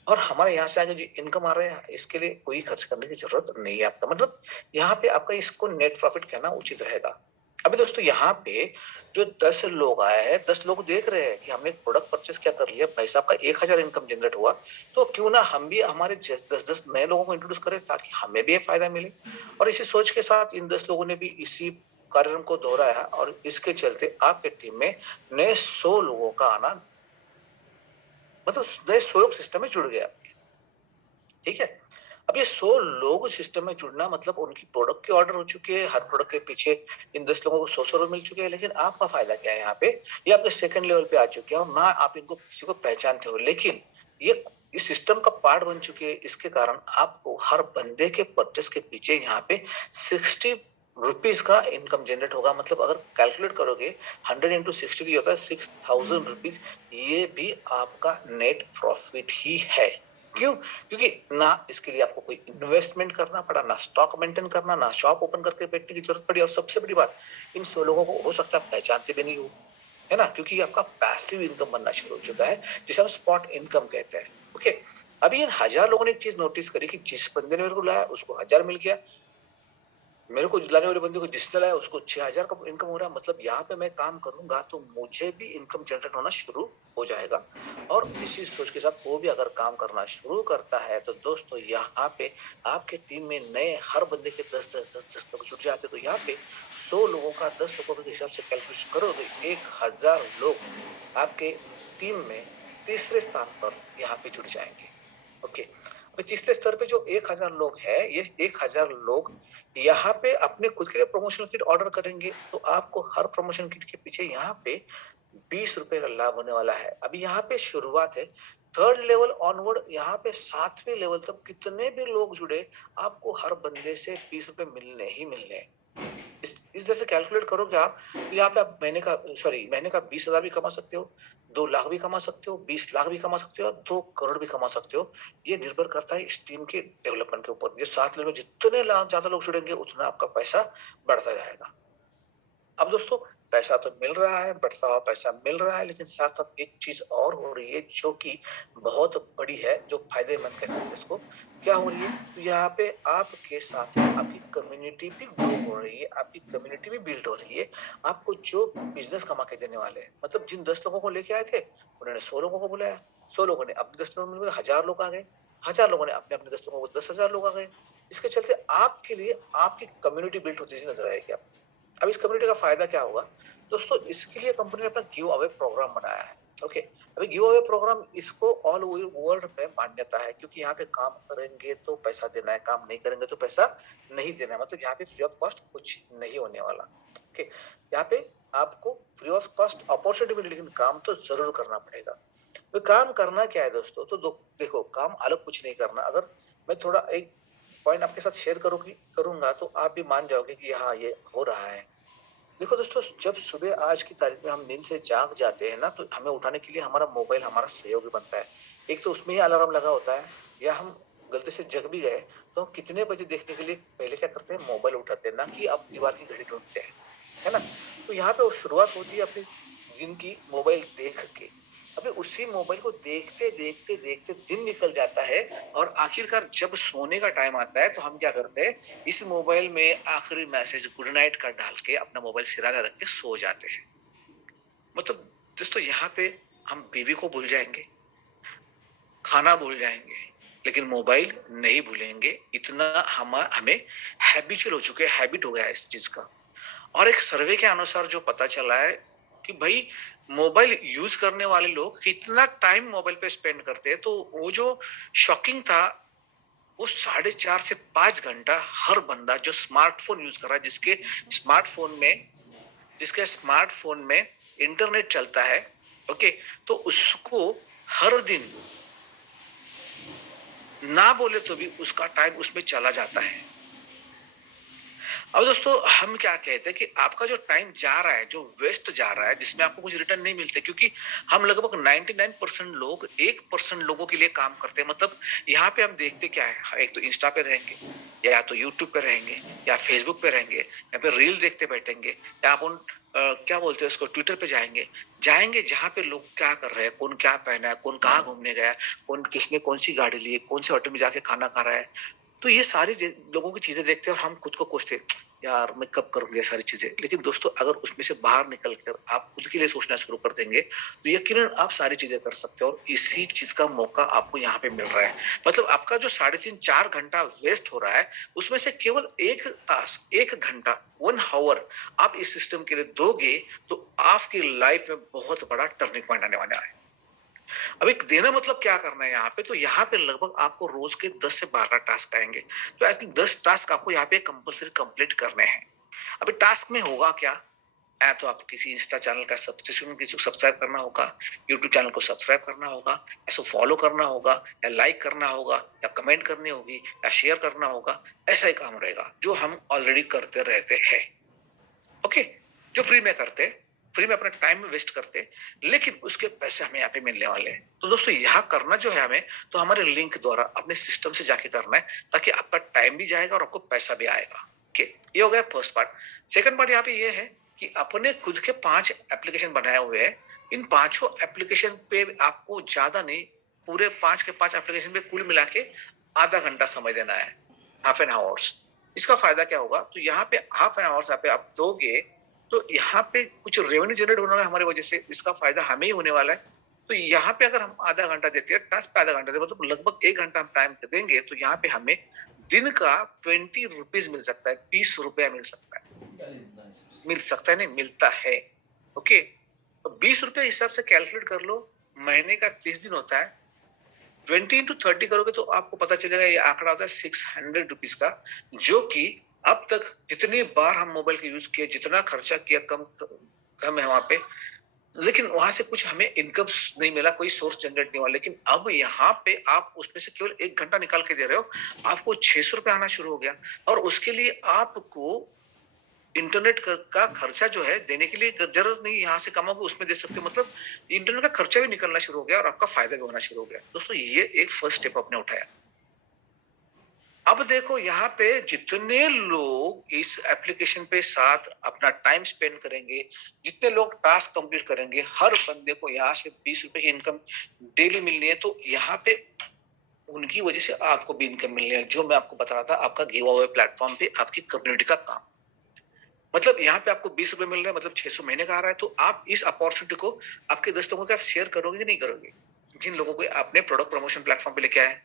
और हमारे यहाँ से आगे जो इनकम आ रहा है इसके लिए कोई खर्च करने की जरूरत नहीं है आपका, मतलब यहाँ पे आपका इसको नेट प्रॉफिट कहना उचित रहेगा। अभी दोस्तों यहाँ पे जो 10 लोग आए हैं, 10 लोग देख रहे हैं कि हमने प्रोडक्ट परचेस क्या कर लिया, भाई साहब का 1000 इनकम जनरेट हुआ, तो क्यों ना हम भी हमारे 10-10 नए लोगों को इंट्रोड्यूस करें ताकि हमें भी फायदा मिले। और इसी सोच के साथ इन 10 लोगों ने भी इसी कार्यक्रम को दोहराया और इसके चलते आपके टीम में नए 100 लोगों का आना, मतलब नए 100 लोग सिस्टम में जुड़ गए आपके, ठीक है। अब ये 100 लोग सिस्टम में जुड़ना मतलब उनकी प्रोडक्ट के ऑर्डर हो चुके हैं, हर प्रोडक्ट के पीछे इन 10 लोगों को 100 रुपए मिल चुके हैं, लेकिन आपका फायदा क्या है यहाँ पे? ये आपके सेकंड लेवल पे आ चुके हैं और ना आप इनको किसी को पहचानते हो, लेकिन ये इस सिस्टम का पार्ट बन चुके हैं। इसके कारण आपको हर बंदे के परचेस के पीछे यहाँ पे 60 रुपीज का इनकम जनरेट होगा, मतलब अगर कैलकुलेट करोगे 100 इंटू 60 की होता है 6000 रुपीज, ये भी आपका नेट प्रॉफिट ही है। क्यों? क्योंकि ना इसके लिए आपको कोई इन्वेस्टमेंट करना पड़ा, ना स्टॉक मेंटेन करना, ना शॉप ओपन करके बैठने की जरूरत पड़ी, और सबसे बड़ी बात, इन 100 लोगों को हो सकता है पहचानते भी नहीं हो, है ना, क्योंकि आपका पैसिव इनकम बनना शुरू हो चुका है, जिसे हम स्पॉट इनकम कहते हैं। ओके, अभी इन 1000 लोगों ने एक चीज नोटिस करी कि जिस बंदे ने मेरे को लाया उसको 1000 मिल गया, मेरे को लाने वाले बंदे को जिसने लाया उसको 6000 का इनकम हो रहा है, मतलब यहाँ पे मैं काम करूंगा तो मुझे भी इनकम जनरेट होना शुरू हो जाएगा। और इसी सोच के साथ वो भी अगर काम करना शुरू करता है तो दोस्तों यहाँ पे आपके टीम में नए हर बंदे के 10 लोग जुट जाते, तो यहाँ पे 100 लोगों का 10 लोगों के हिसाब से कैलकुलेशन करो तो 1000 लोग आपके टीम में तीसरे स्थान पर यहाँ पे जुड़ जाएंगे। ओके, अभी तीसरे स्तर पे जो 1000 लोग हैं, ये 1000 लोग यहाँ पे अपने खुद के लिए प्रमोशनल किट ऑर्डर करेंगे, तो आपको हर प्रमोशन किट के पीछे यहाँ पे 20 रुपए का लाभ होने वाला है। अभी यहाँ पे शुरुआत है, थर्ड लेवल ऑनवर्ड, यहाँ पे 7वें लेवल तक कितने भी लोग जुड़े, आपको हर बंदे से 20 रुपए मिलने ही मिलने हैं। इस तरह से कैलकुलेट करोगे आप, तो यहाँ पे आप महीने का 20,000 भी कमा सकते हो, 2 लाख भी कमा सकते हो, 20 लाख भी कमा सकते हो, 2 करोड़ भी कमा सकते हो। ये निर्भर करता है इस टीम के डेवलपमेंट के ऊपर। ये 7 लेवल में जितने ज्यादा लोग जुड़ेंगे उतना आपका पैसा बढ़ता जाएगा। अब दोस्तों पैसा तो मिल रहा है, बढ़ता हुआ पैसा मिल रहा है, लेकिन साथ साथ एक चीज और हो रही है जो कि बहुत बड़ी है, जो फायदेमंद कह सकते हैं इसको। क्या हो रही है? तो यहाँ पे आपके साथ आपकी कम्युनिटी भी ग्रो हो रही है, आपकी कम्युनिटी भी बिल्ड हो रही है। आपको जो बिजनेस कमा के देने वाले हैं, मतलब जिन 10 लोगों को लेके आए थे उन्होंने 100 लोगों को बुलाया, 100 लोगों ने अपने 10 लोगों में 1000 लोग आ गए, 1000 लोगों ने अपने अपने 10 लोगों को 10,000 लोग आ गए। इसके चलते आपके लिए आपकी कम्युनिटी बिल्ड होती हुई नजर आएगी। अब इस कम्युनिटी का फायदा क्या होगा दोस्तों? इसके लिए कंपनी ने अपना गिव अवे प्रोग्राम बनाया है। ओके, अभी गिव अवे प्रोग्राम इसको ऑल ओवर वर्ल्ड में मान्यता है, क्योंकि यहाँ पे काम करेंगे तो पैसा देना है, काम नहीं करेंगे तो पैसा नहीं देना है, मतलब यहाँ पे फ्री ऑफ कॉस्ट कुछ नहीं होने वाला। ओके, यहाँ पे आपको फ्री ऑफ कॉस्ट अपॉर्चुनिटी मिली, लेकिन काम तो जरूर करना पड़ेगा। तो काम करना क्या है दोस्तों? तो देखो, काम अलग कुछ नहीं करना। अगर मैं थोड़ा एक पॉइंट आपके साथ शेयर करूंगा तो आप भी मान जाओगे कि हाँ ये हो रहा है। देखो दोस्तों, जब सुबह आज की तारीख में हम नींद से जाग जाते हैं ना, तो हमें उठाने के लिए हमारा मोबाइल हमारा सहयोगी बनता है। एक तो उसमें ही अलार्म लगा होता है, या हम गलती से जग भी गए तो हम कितने बजे देखने के लिए पहले क्या करते हैं, मोबाइल उठाते हैं, ना कि आप दीवार की घड़ी ढूंढते हैं, है ना। तो यहाँ पे शुरुआत होती है अपनी दिन की मोबाइल देख के। अबे उसी मोबाइल को देखते देखते देखते दिन निकल जाता है और आखिरकार जब सोने का टाइम आता है तो हम क्या करते हैं, इस मोबाइल में आखिरी मैसेज गुड नाइट का डाल के अपना मोबाइल सिराना रख के सो जाते हैं। मतलब दोस्तों यहाँ पे हम बीवी को भूल जाएंगे, खाना भूल जाएंगे, लेकिन मोबाइल नहीं भूलेंगे। इतना हम हमें हैबिचुअल हो चुके हैं, हैबिट हो गया है इस चीज का। और एक सर्वे के अनुसार जो पता चला है कि भाई मोबाइल यूज करने वाले लोग कितना टाइम मोबाइल पे स्पेंड करते हैं, तो वो जो शॉकिंग था, वो 4.5 से 5 घंटा हर बंदा जो स्मार्टफोन यूज कर रहा है, जिसके स्मार्टफोन में इंटरनेट चलता है, ओके, तो उसको हर दिन ना बोले तो भी उसका टाइम उसमें चला जाता है। अब दोस्तों हम क्या कहते हैं कि आपका जो टाइम जा रहा है, जो वेस्ट जा रहा है, जिसमें आपको कुछ रिटर्न नहीं मिलते, क्योंकि हम लगभग 99% लोग 1% लोगों के लिए काम करते हैं। मतलब यहाँ पे हम देखते क्या है, एक तो इंस्टा पे रहेंगे, या तो यूट्यूब पे रहेंगे, या फेसबुक पे रहेंगे, या फिर रील देखते बैठेंगे, या आप उन क्या बोलते हैं उसको, ट्विटर पे जाएंगे जहाँ पे लोग क्या कर रहे हैं, कौन क्या पहना है, कौन कहाँ घूमने गया, कौन किसने कौन सी गाड़ी ली है, कौन से होटल में जाके खाना खा रहा है। तो ये सारी लोगों की चीजें देखते हैं और हम खुद को कोसते हैं, यार मैं कब करूंगा ये सारी चीजें। लेकिन दोस्तों अगर उसमें से बाहर निकल कर आप खुद के लिए सोचना शुरू कर देंगे तो यकीनन आप सारी चीजें कर सकते हो, और इसी चीज का मौका आपको यहाँ पे मिल रहा है। मतलब आपका जो 3.5-4 घंटा वेस्ट हो रहा है, उसमें से केवल 1 तास 1 घंटा 1 आवर आप इस सिस्टम के लिए दोगे तो आपकी लाइफ में बहुत बड़ा टर्निंग पॉइंट आने वाला है। अब एक देना मतलब क्या करना है यहाँ पे, तो यहाँ पे लगभग आपको रोज के 10 से 12 टास्क आएंगे। तो ऐसे 10 टास्क आपको यहाँ पे कंपलसरी कंप्लीट करने हैं। अभी टास्क में होगा क्या, या तो आप किसी इंस्टा चैनल का सब्सक्रिप्शन किसी को सब्सक्राइब करना होगा, यूट्यूब चैनल को सब्सक्राइब करना होगा, ऐसा फॉलो करना होगा, या लाइक करना होगा, या कमेंट करनी होगी, या शेयर करना होगा। ऐसा ही काम रहेगा जो हम ऑलरेडी करते रहते हैं, ओके, जो फ्री में करते, फ्री में अपना टाइम वेस्ट करते, लेकिन उसके पैसे हमें यहाँ पे मिलने वाले हैं। तो दोस्तों यहाँ करना जो है हमें, तो हमारे लिंक द्वारा अपने सिस्टम से जाके करना है, ताकि आपका टाइम भी जाएगा और आपको पैसा भी आएगा। ओके, ये हो गया फर्स्ट पार्ट। सेकंड पार्ट यहाँ पे ये है कि अपने खुद के 5 एप्लीकेशन बनाए हुए हैं। इन 5 एप्लीकेशन पे आपको ज्यादा नहीं, पूरे 5 के 5 एप्लीकेशन पे कुल मिला के आधा घंटा समय देना है, हाफ एन आवर्स। इसका फायदा क्या होगा, तो यहाँ पे हाफ एन आवर्स पे आप दोगे तो यहाँ पे कुछ रेवेन्यू जनरेट होना है हमारी वजह से, इसका फायदा हमें ही होने वाला है। तो यहाँ पे अगर हम आधा घंटा देते हैं, टास्क पे आधा घंटा देते, मतलब लगभग 1 घंटा हम टाइम देंगे, तो यहाँ पे हमें दिन का 20 रुपीज मिल सकता है, 20 रुपया मिल सकता है, नहीं मिलता है। ओके, तो 20 रुपये हिसाब से कैलकुलेट कर लो, महीने का 30 दिन होता है, 20 into 30 करोगे तो आपको पता चलेगा ये आंकड़ा होता है 600 रुपीज का, जो कि अब तक जितनी बार हम मोबाइल का यूज किया, जितना खर्चा किया, कम है वहां पे, लेकिन वहां से कुछ हमें इनकम नहीं मिला, कोई सोर्स जनरेट नहीं हुआ। लेकिन अब यहाँ पे आप उसमें से केवल 1 घंटा निकाल के दे रहे हो, आपको 600 रुपये आना शुरू हो गया, और उसके लिए आपको इंटरनेट का खर्चा जो है देने के लिए जरूरत नहीं, यहाँ से कमाओगे उसमें दे सकते हो। मतलब इंटरनेट का खर्चा भी निकलना शुरू हो गया और आपका फायदा भी होना शुरू हो गया। दोस्तों ये एक फर्स्ट स्टेप आपने उठाया। अब देखो यहाँ पे जितने लोग इस एप्लीकेशन पे साथ अपना टाइम स्पेंड करेंगे, जितने लोग टास्क कंप्लीट करेंगे, हर बंदे को यहाँ से 20 रुपए की इनकम डेली मिलनी है। तो यहाँ पे उनकी वजह से आपको भी इनकम मिलनी है, जो मैं आपको बता रहा था, आपका गिव अवे प्लेटफॉर्म पे आपकी कम्युनिटी का काम। मतलब यहाँ पे आपको 20 रुपए मिल रहा है, मतलब 600 महीने का आ रहा है। तो आप इस अपॉर्चुनिटी को आपके दोस्तों के साथ शेयर करोगे कि नहीं करोगे? जिन लोगों को आपने प्रोडक्ट प्रमोशन प्लेटफॉर्म पे लेके आए,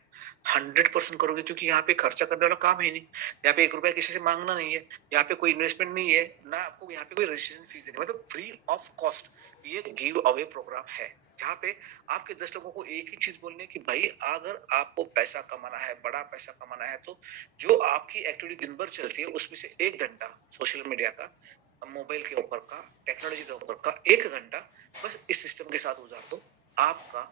100% करोगे, क्योंकि यहाँ पे खर्चा करने वाला काम है नहीं, यहाँ पे 1 रुपया किसी से मांगना नहीं है, यहाँ पे कोई इन्वेस्टमेंट नहीं है, ना आपको यहाँ पे कोई रजिस्ट्रेशन फीस देनी, मतलब फ्री ऑफ कॉस्ट ये गिव अवे प्रोग्राम है, जहाँ पे आपके 10 लोगों को एक ही चीज बोलनी है कि भाई अगर आपको पैसा कमाना है, बड़ा पैसा कमाना है, तो जो आपकी एक्टिविटी दिन भर चलती है उसमें से 1 घंटा सोशल मीडिया का, मोबाइल के ऊपर का, टेक्नोलॉजी के ऊपर का 1 घंटा बस इस सिस्टम के साथ गुजार दो, आपका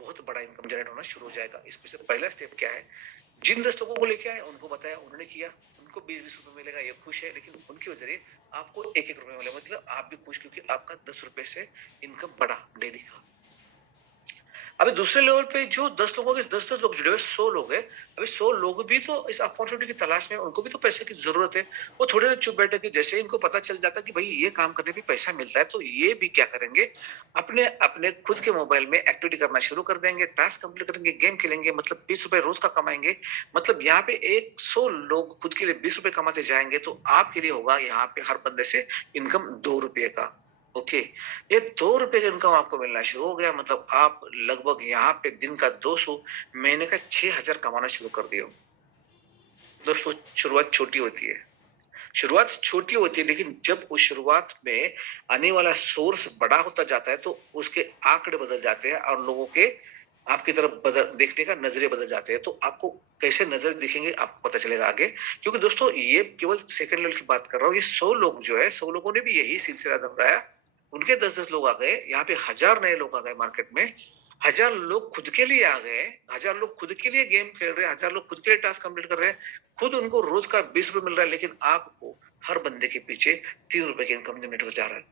बहुत बड़ा इनकम जनरेट होना शुरू हो जाएगा। इसमें से पहला स्टेप क्या है, जिन 10 लोगों को लेके आए उनको बताया, उन्होंने किया, उनको 20-20 रुपए मिलेगा, ये खुश है, लेकिन उनके जरिए आपको 1-1 रुपए मिलेगा, मतलब आप भी खुश, क्योंकि आपका 10 रुपए से इनकम बढ़ा डेली का। अभी दूसरे लेवल पे जो 10 लोगों के 10-10 लोग जुड़े हुए 100 लोग हैं। अभी 100 लोग भी तो इस अपॉर्चुनिटी की तलाश में, उनको भी तो पैसे की जरूरत है। वो थोड़े ना चुप बैठे कि जैसे इनको पता चल जाता कि भाई ये काम करने पे पैसा मिलता है, तो ये भी क्या करेंगे, अपने अपने खुद के मोबाइल में एक्टिविटी करना शुरू कर देंगे, टास्क कंप्लीट करेंगे, गेम खेलेंगे, मतलब 20 रुपए रोज का कमाएंगे। मतलब यहाँ पे 100 लोग खुद के लिए 20 रुपए कमाते जाएंगे, तो आपके लिए होगा यहाँ पे हर बंदे से इनकम 2 रुपए का। ओके, ये 2 रुपए का इनकम आपको मिलना शुरू हो गया, मतलब आप लगभग यहाँ पे दिन का 200, महीने का 6000 कमाना शुरू कर दिए हो। दोस्तों, शुरुआत छोटी होती है, शुरुआत छोटी होती है, लेकिन जब उस शुरुआत में आने वाला सोर्स बड़ा होता जाता है, तो उसके आंकड़े बदल जाते हैं और लोगों के आपकी तरफ बदल देखने का नजरे बदल जाते हैं। तो आपको कैसे नजर दिखेंगे आपको पता चलेगा आगे, क्योंकि दोस्तों ये केवल सेकंड लेवल की बात कर रहा हूँ। ये 100 लोग जो है, 100 लोगों ने भी यही सिलसिला दोहराया, उनके 10-10 लोग आ गए, यहाँ पे 1000 नए लोग आ गए मार्केट में। 1000 लोग खुद के लिए आ गए, 1000 लोग खुद के लिए गेम खेल रहे हैं, 1000 लोग खुद के लिए टास्क कंप्लीट कर रहे हैं, खुद उनको रोज का 20 रुपए मिल रहा है, लेकिन आपको हर बंदे के पीछे 3 रुपए की इनकम जनरेट हो जा रहा है।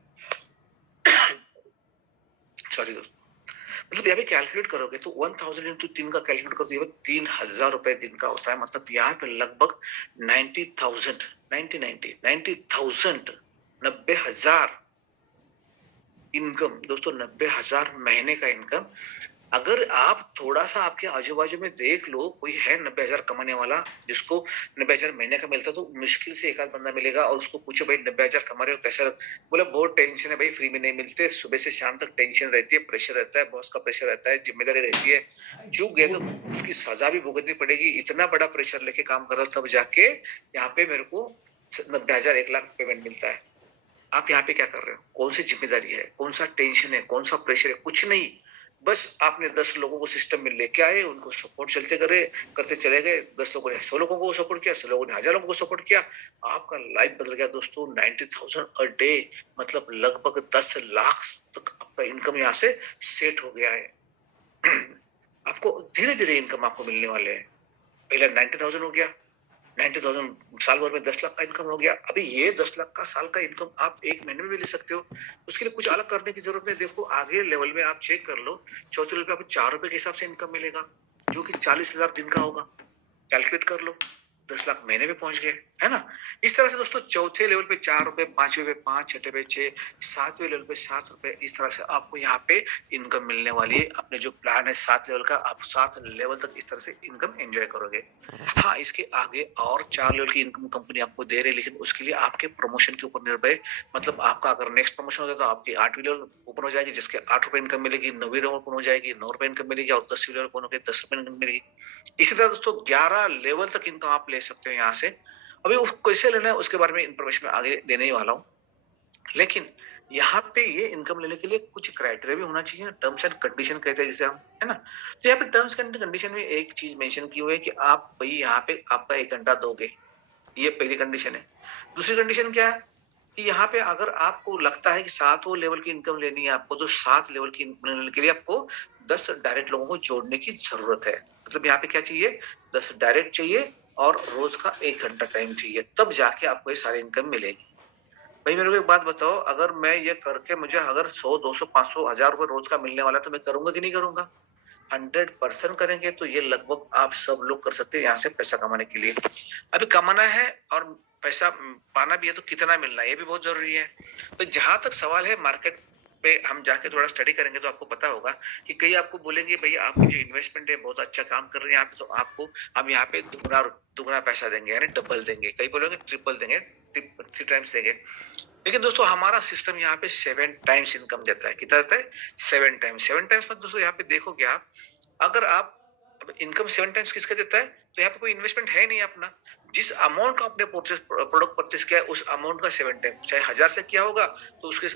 सॉरी दोस्तों, मतलब यहाँ पे कैलकुलेट करोगे तो 1000 इंटू 3 का कैलकुलेट करो तो ये 3000 रुपए दिन का होता है। मतलब यहाँ पे लगभग 90,000 90,000 90,000 इनकम। दोस्तों 90,000 महीने का इनकम। अगर आप थोड़ा सा आपके आजू बाजू में देख लो, कोई है 90,000 कमाने वाला जिसको 90,000 महीने का मिलता है, तो मुश्किल से एक आध बंदा मिलेगा और उसको पूछो भाई 90,000 कमा रहे हो कैसा, बोला बहुत टेंशन है भाई, फ्री में नहीं मिलते, सुबह से शाम तक टेंशन रहती है, प्रेशर रहता है, बॉस का प्रेशर रहता है, जिम्मेदारी रहती है, चूक गए तो उसकी सजा भी भुगतनी पड़ेगी। इतना बड़ा प्रेशर लेके काम कर रहा, तब जाके यहाँ पे मेरे को 90,000 1 लाख पेमेंट मिलता है। आप यहाँ पे क्या कर रहे हो, कौन सी जिम्मेदारी है, कौन सा टेंशन है, कौन सा प्रेशर है, कुछ नहीं। बस आपने 10 लोगों को सिस्टम में लेके आए, उनको सपोर्ट चलते करे करते चले गए। 10 लोगों ने 100 लोगों को सपोर्ट किया, 100 लोगों ने 1000 लोगों को सपोर्ट किया, आपका लाइफ बदल गया दोस्तों। 90,000 अ डे, मतलब लगभग 10 लाख तक आपका इनकम यहाँ से सेट हो गया है। आपको धीरे धीरे इनकम आपको मिलने वाले हैं। पहले 90,000 हो गया, 90,000 साल भर में 10 लाख का इनकम हो गया। अभी ये 10 लाख का साल का इनकम आप एक महीने में भी ले सकते हो। उसके लिए कुछ अलग करने की जरूरत नहीं। देखो आगे लेवल में आप चेक कर लो, चौथे लेवल पे आपको 4 रुपए के हिसाब से इनकम मिलेगा, जो कि 40,000 दिन का होगा। कैलकुलेट कर लो, 10 लाख महीने में पहुंच गए, है ना। इस तरह से दोस्तों चौथे लेवल पे 4 रुपए, पांचवे पे 5, छठे पे 6, सातवें लेवल पे 7 रुपए, इस तरह से आपको यहाँ पे इनकम मिलने वाली है। अपने जो प्लान है 7 लेवल का, आप 7 लेवल तक इस तरह से इनकम एंजॉय करोगे। हाँ, इसके आगे और 4 लेवल की इनकम कंपनी आपको दे रही है, लेकिन उसके लिए आपके प्रमोशन के ऊपर निर्भर है। मतलब आपका अगर नेक्स्ट प्रमोशन होता है तो आपकी 8वीं लेवल ओपन हो जाएगी, जिसके 8 रुपए इनकम मिलेगी, 9वीं लेवल ओपन हो जाएगी, 9 रुपए इनकम मिलेगी, और 10वीं लेवल ओपन होकर 10 रुपए इनकम मिलेगी। इसी तरह दोस्तों 11 लेवल तक इनकम आप ले सकते हो यहाँ से। अभी वो कैसे लेना है उसके बारे में इन्फॉर्मेशन मैं आगे देने ही वाला हूँ, लेकिन यहाँ पे ये इनकम लेने के लिए कुछ क्राइटेरिया भी होना चाहिए, टर्म्स एंड कंडीशन कहते हैं जिसे हम, है ना। तो यहाँ पे टर्म्स एंड कंडीशन में एक चीज मेंशन की हुई है कि आप भाई यहाँ पे आपका 1 घंटा दोगे, ये पहली कंडीशन है। दूसरी कंडीशन क्या है कि यहाँ पे अगर आपको लगता है कि 7वें लेवल की इनकम लेनी है आपको, तो 7 लेवल की इनकम लेने के लिए आपको 10 डायरेक्ट लोगों को जोड़ने की जरूरत है। मतलब यहाँ पे क्या चाहिए, 10 डायरेक्ट चाहिए और रोज का 1 घंटा टाइम चाहिए, तब जाके आपको ये सारी इनकम मिलेगी। भाई मेरे को एक बात बताओ, अगर मैं ये करके मुझे अगर 100, 200, 500, 1000 रुपए रोज का मिलने वाला है, तो मैं करूंगा कि नहीं करूंगा? 100% करेंगे। तो ये लगभग आप सब लोग कर सकते हैं यहाँ से पैसा कमाने के लिए। अभी कमाना है और पैसा पाना भी है, तो कितना मिलना है ये भी बहुत जरूरी है। तो जहां तक सवाल है, मार्केट पे हम जाके थोड़ा स्टडी करेंगे तो आपको पता होगा कि कई आपको बोलेंगे भैया आपकी जो इन्वेस्टमेंट है बहुत अच्छा काम कर रही है यहाँ पे, तो आपको हम यहाँ पे दुगना दुगना पैसा देंगे, यानी डबल देंगे। कई बोलेंगे ट्रिपल देंगे, 3 टाइम्स देंगे। लेकिन दोस्तों हमारा सिस्टम यहाँ पे 7 टाइम्स इनकम देता है। कितना देता है? 7 टाइम्स। 7 टाइम्स में दोस्तों यहाँ पे देखोगे आप, अगर आप इनकम 7 टाइम्स किसका देता है, तो यहाँ पे कोई इन्वेस्टमेंट है नहीं अपना। जिस अमाउंट का आपने प्रोडक्ट परचेस किया है, उस अमाउंट का 7 टाइम्स, चाहे 1000 से किया होगा तो उसके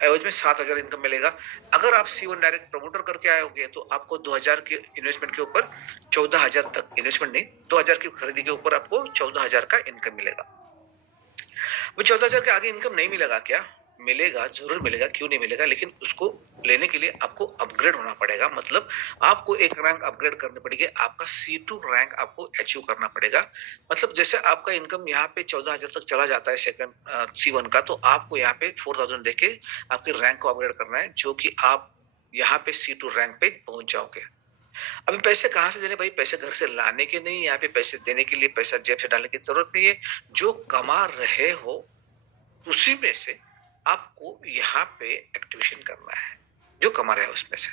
एवज में 7,000 इनकम मिलेगा। अगर आप C1 डायरेक्ट प्रमोटर करके आए होगे तो आपको 2,000 के इन्वेस्टमेंट के ऊपर 14,000 तक, इन्वेस्टमेंट नहीं, 2,000 की खरीदी के ऊपर आपको 14,000 का इनकम मिलेगा। वो 14,000 के आगे इनकम नहीं मिलेगा क्या? मिलेगा, जरूर मिलेगा, क्यों नहीं मिलेगा। लेकिन उसको लेने के लिए आपको अपग्रेड होना पड़ेगा। मतलब आपको एक रैंक अपग्रेड करनी पड़ेगी, आपका C2 रैंक आपको अचीव करना पड़ेगा। मतलब जैसे आपका इनकम यहाँ पे 14,000 तक चला जाता है सेकंड C1 का, तो आपको यहाँ पे 4,000 देके आपके रैंक को अपग्रेड करना है, जो कि आप यहाँ पे C2 रैंक पे पहुंच जाओगे। अभी पैसे कहाँ से देने भाई? पैसे घर से लाने के नहीं, यहाँ पे पैसे देने के लिए पैसा जेब से डालने की जरूरत नहीं है। जो कमा रहे हो उसी में से आपको यहाँ पे एक्टिवेशन करना है, जो कमा रहे हो उसमें से।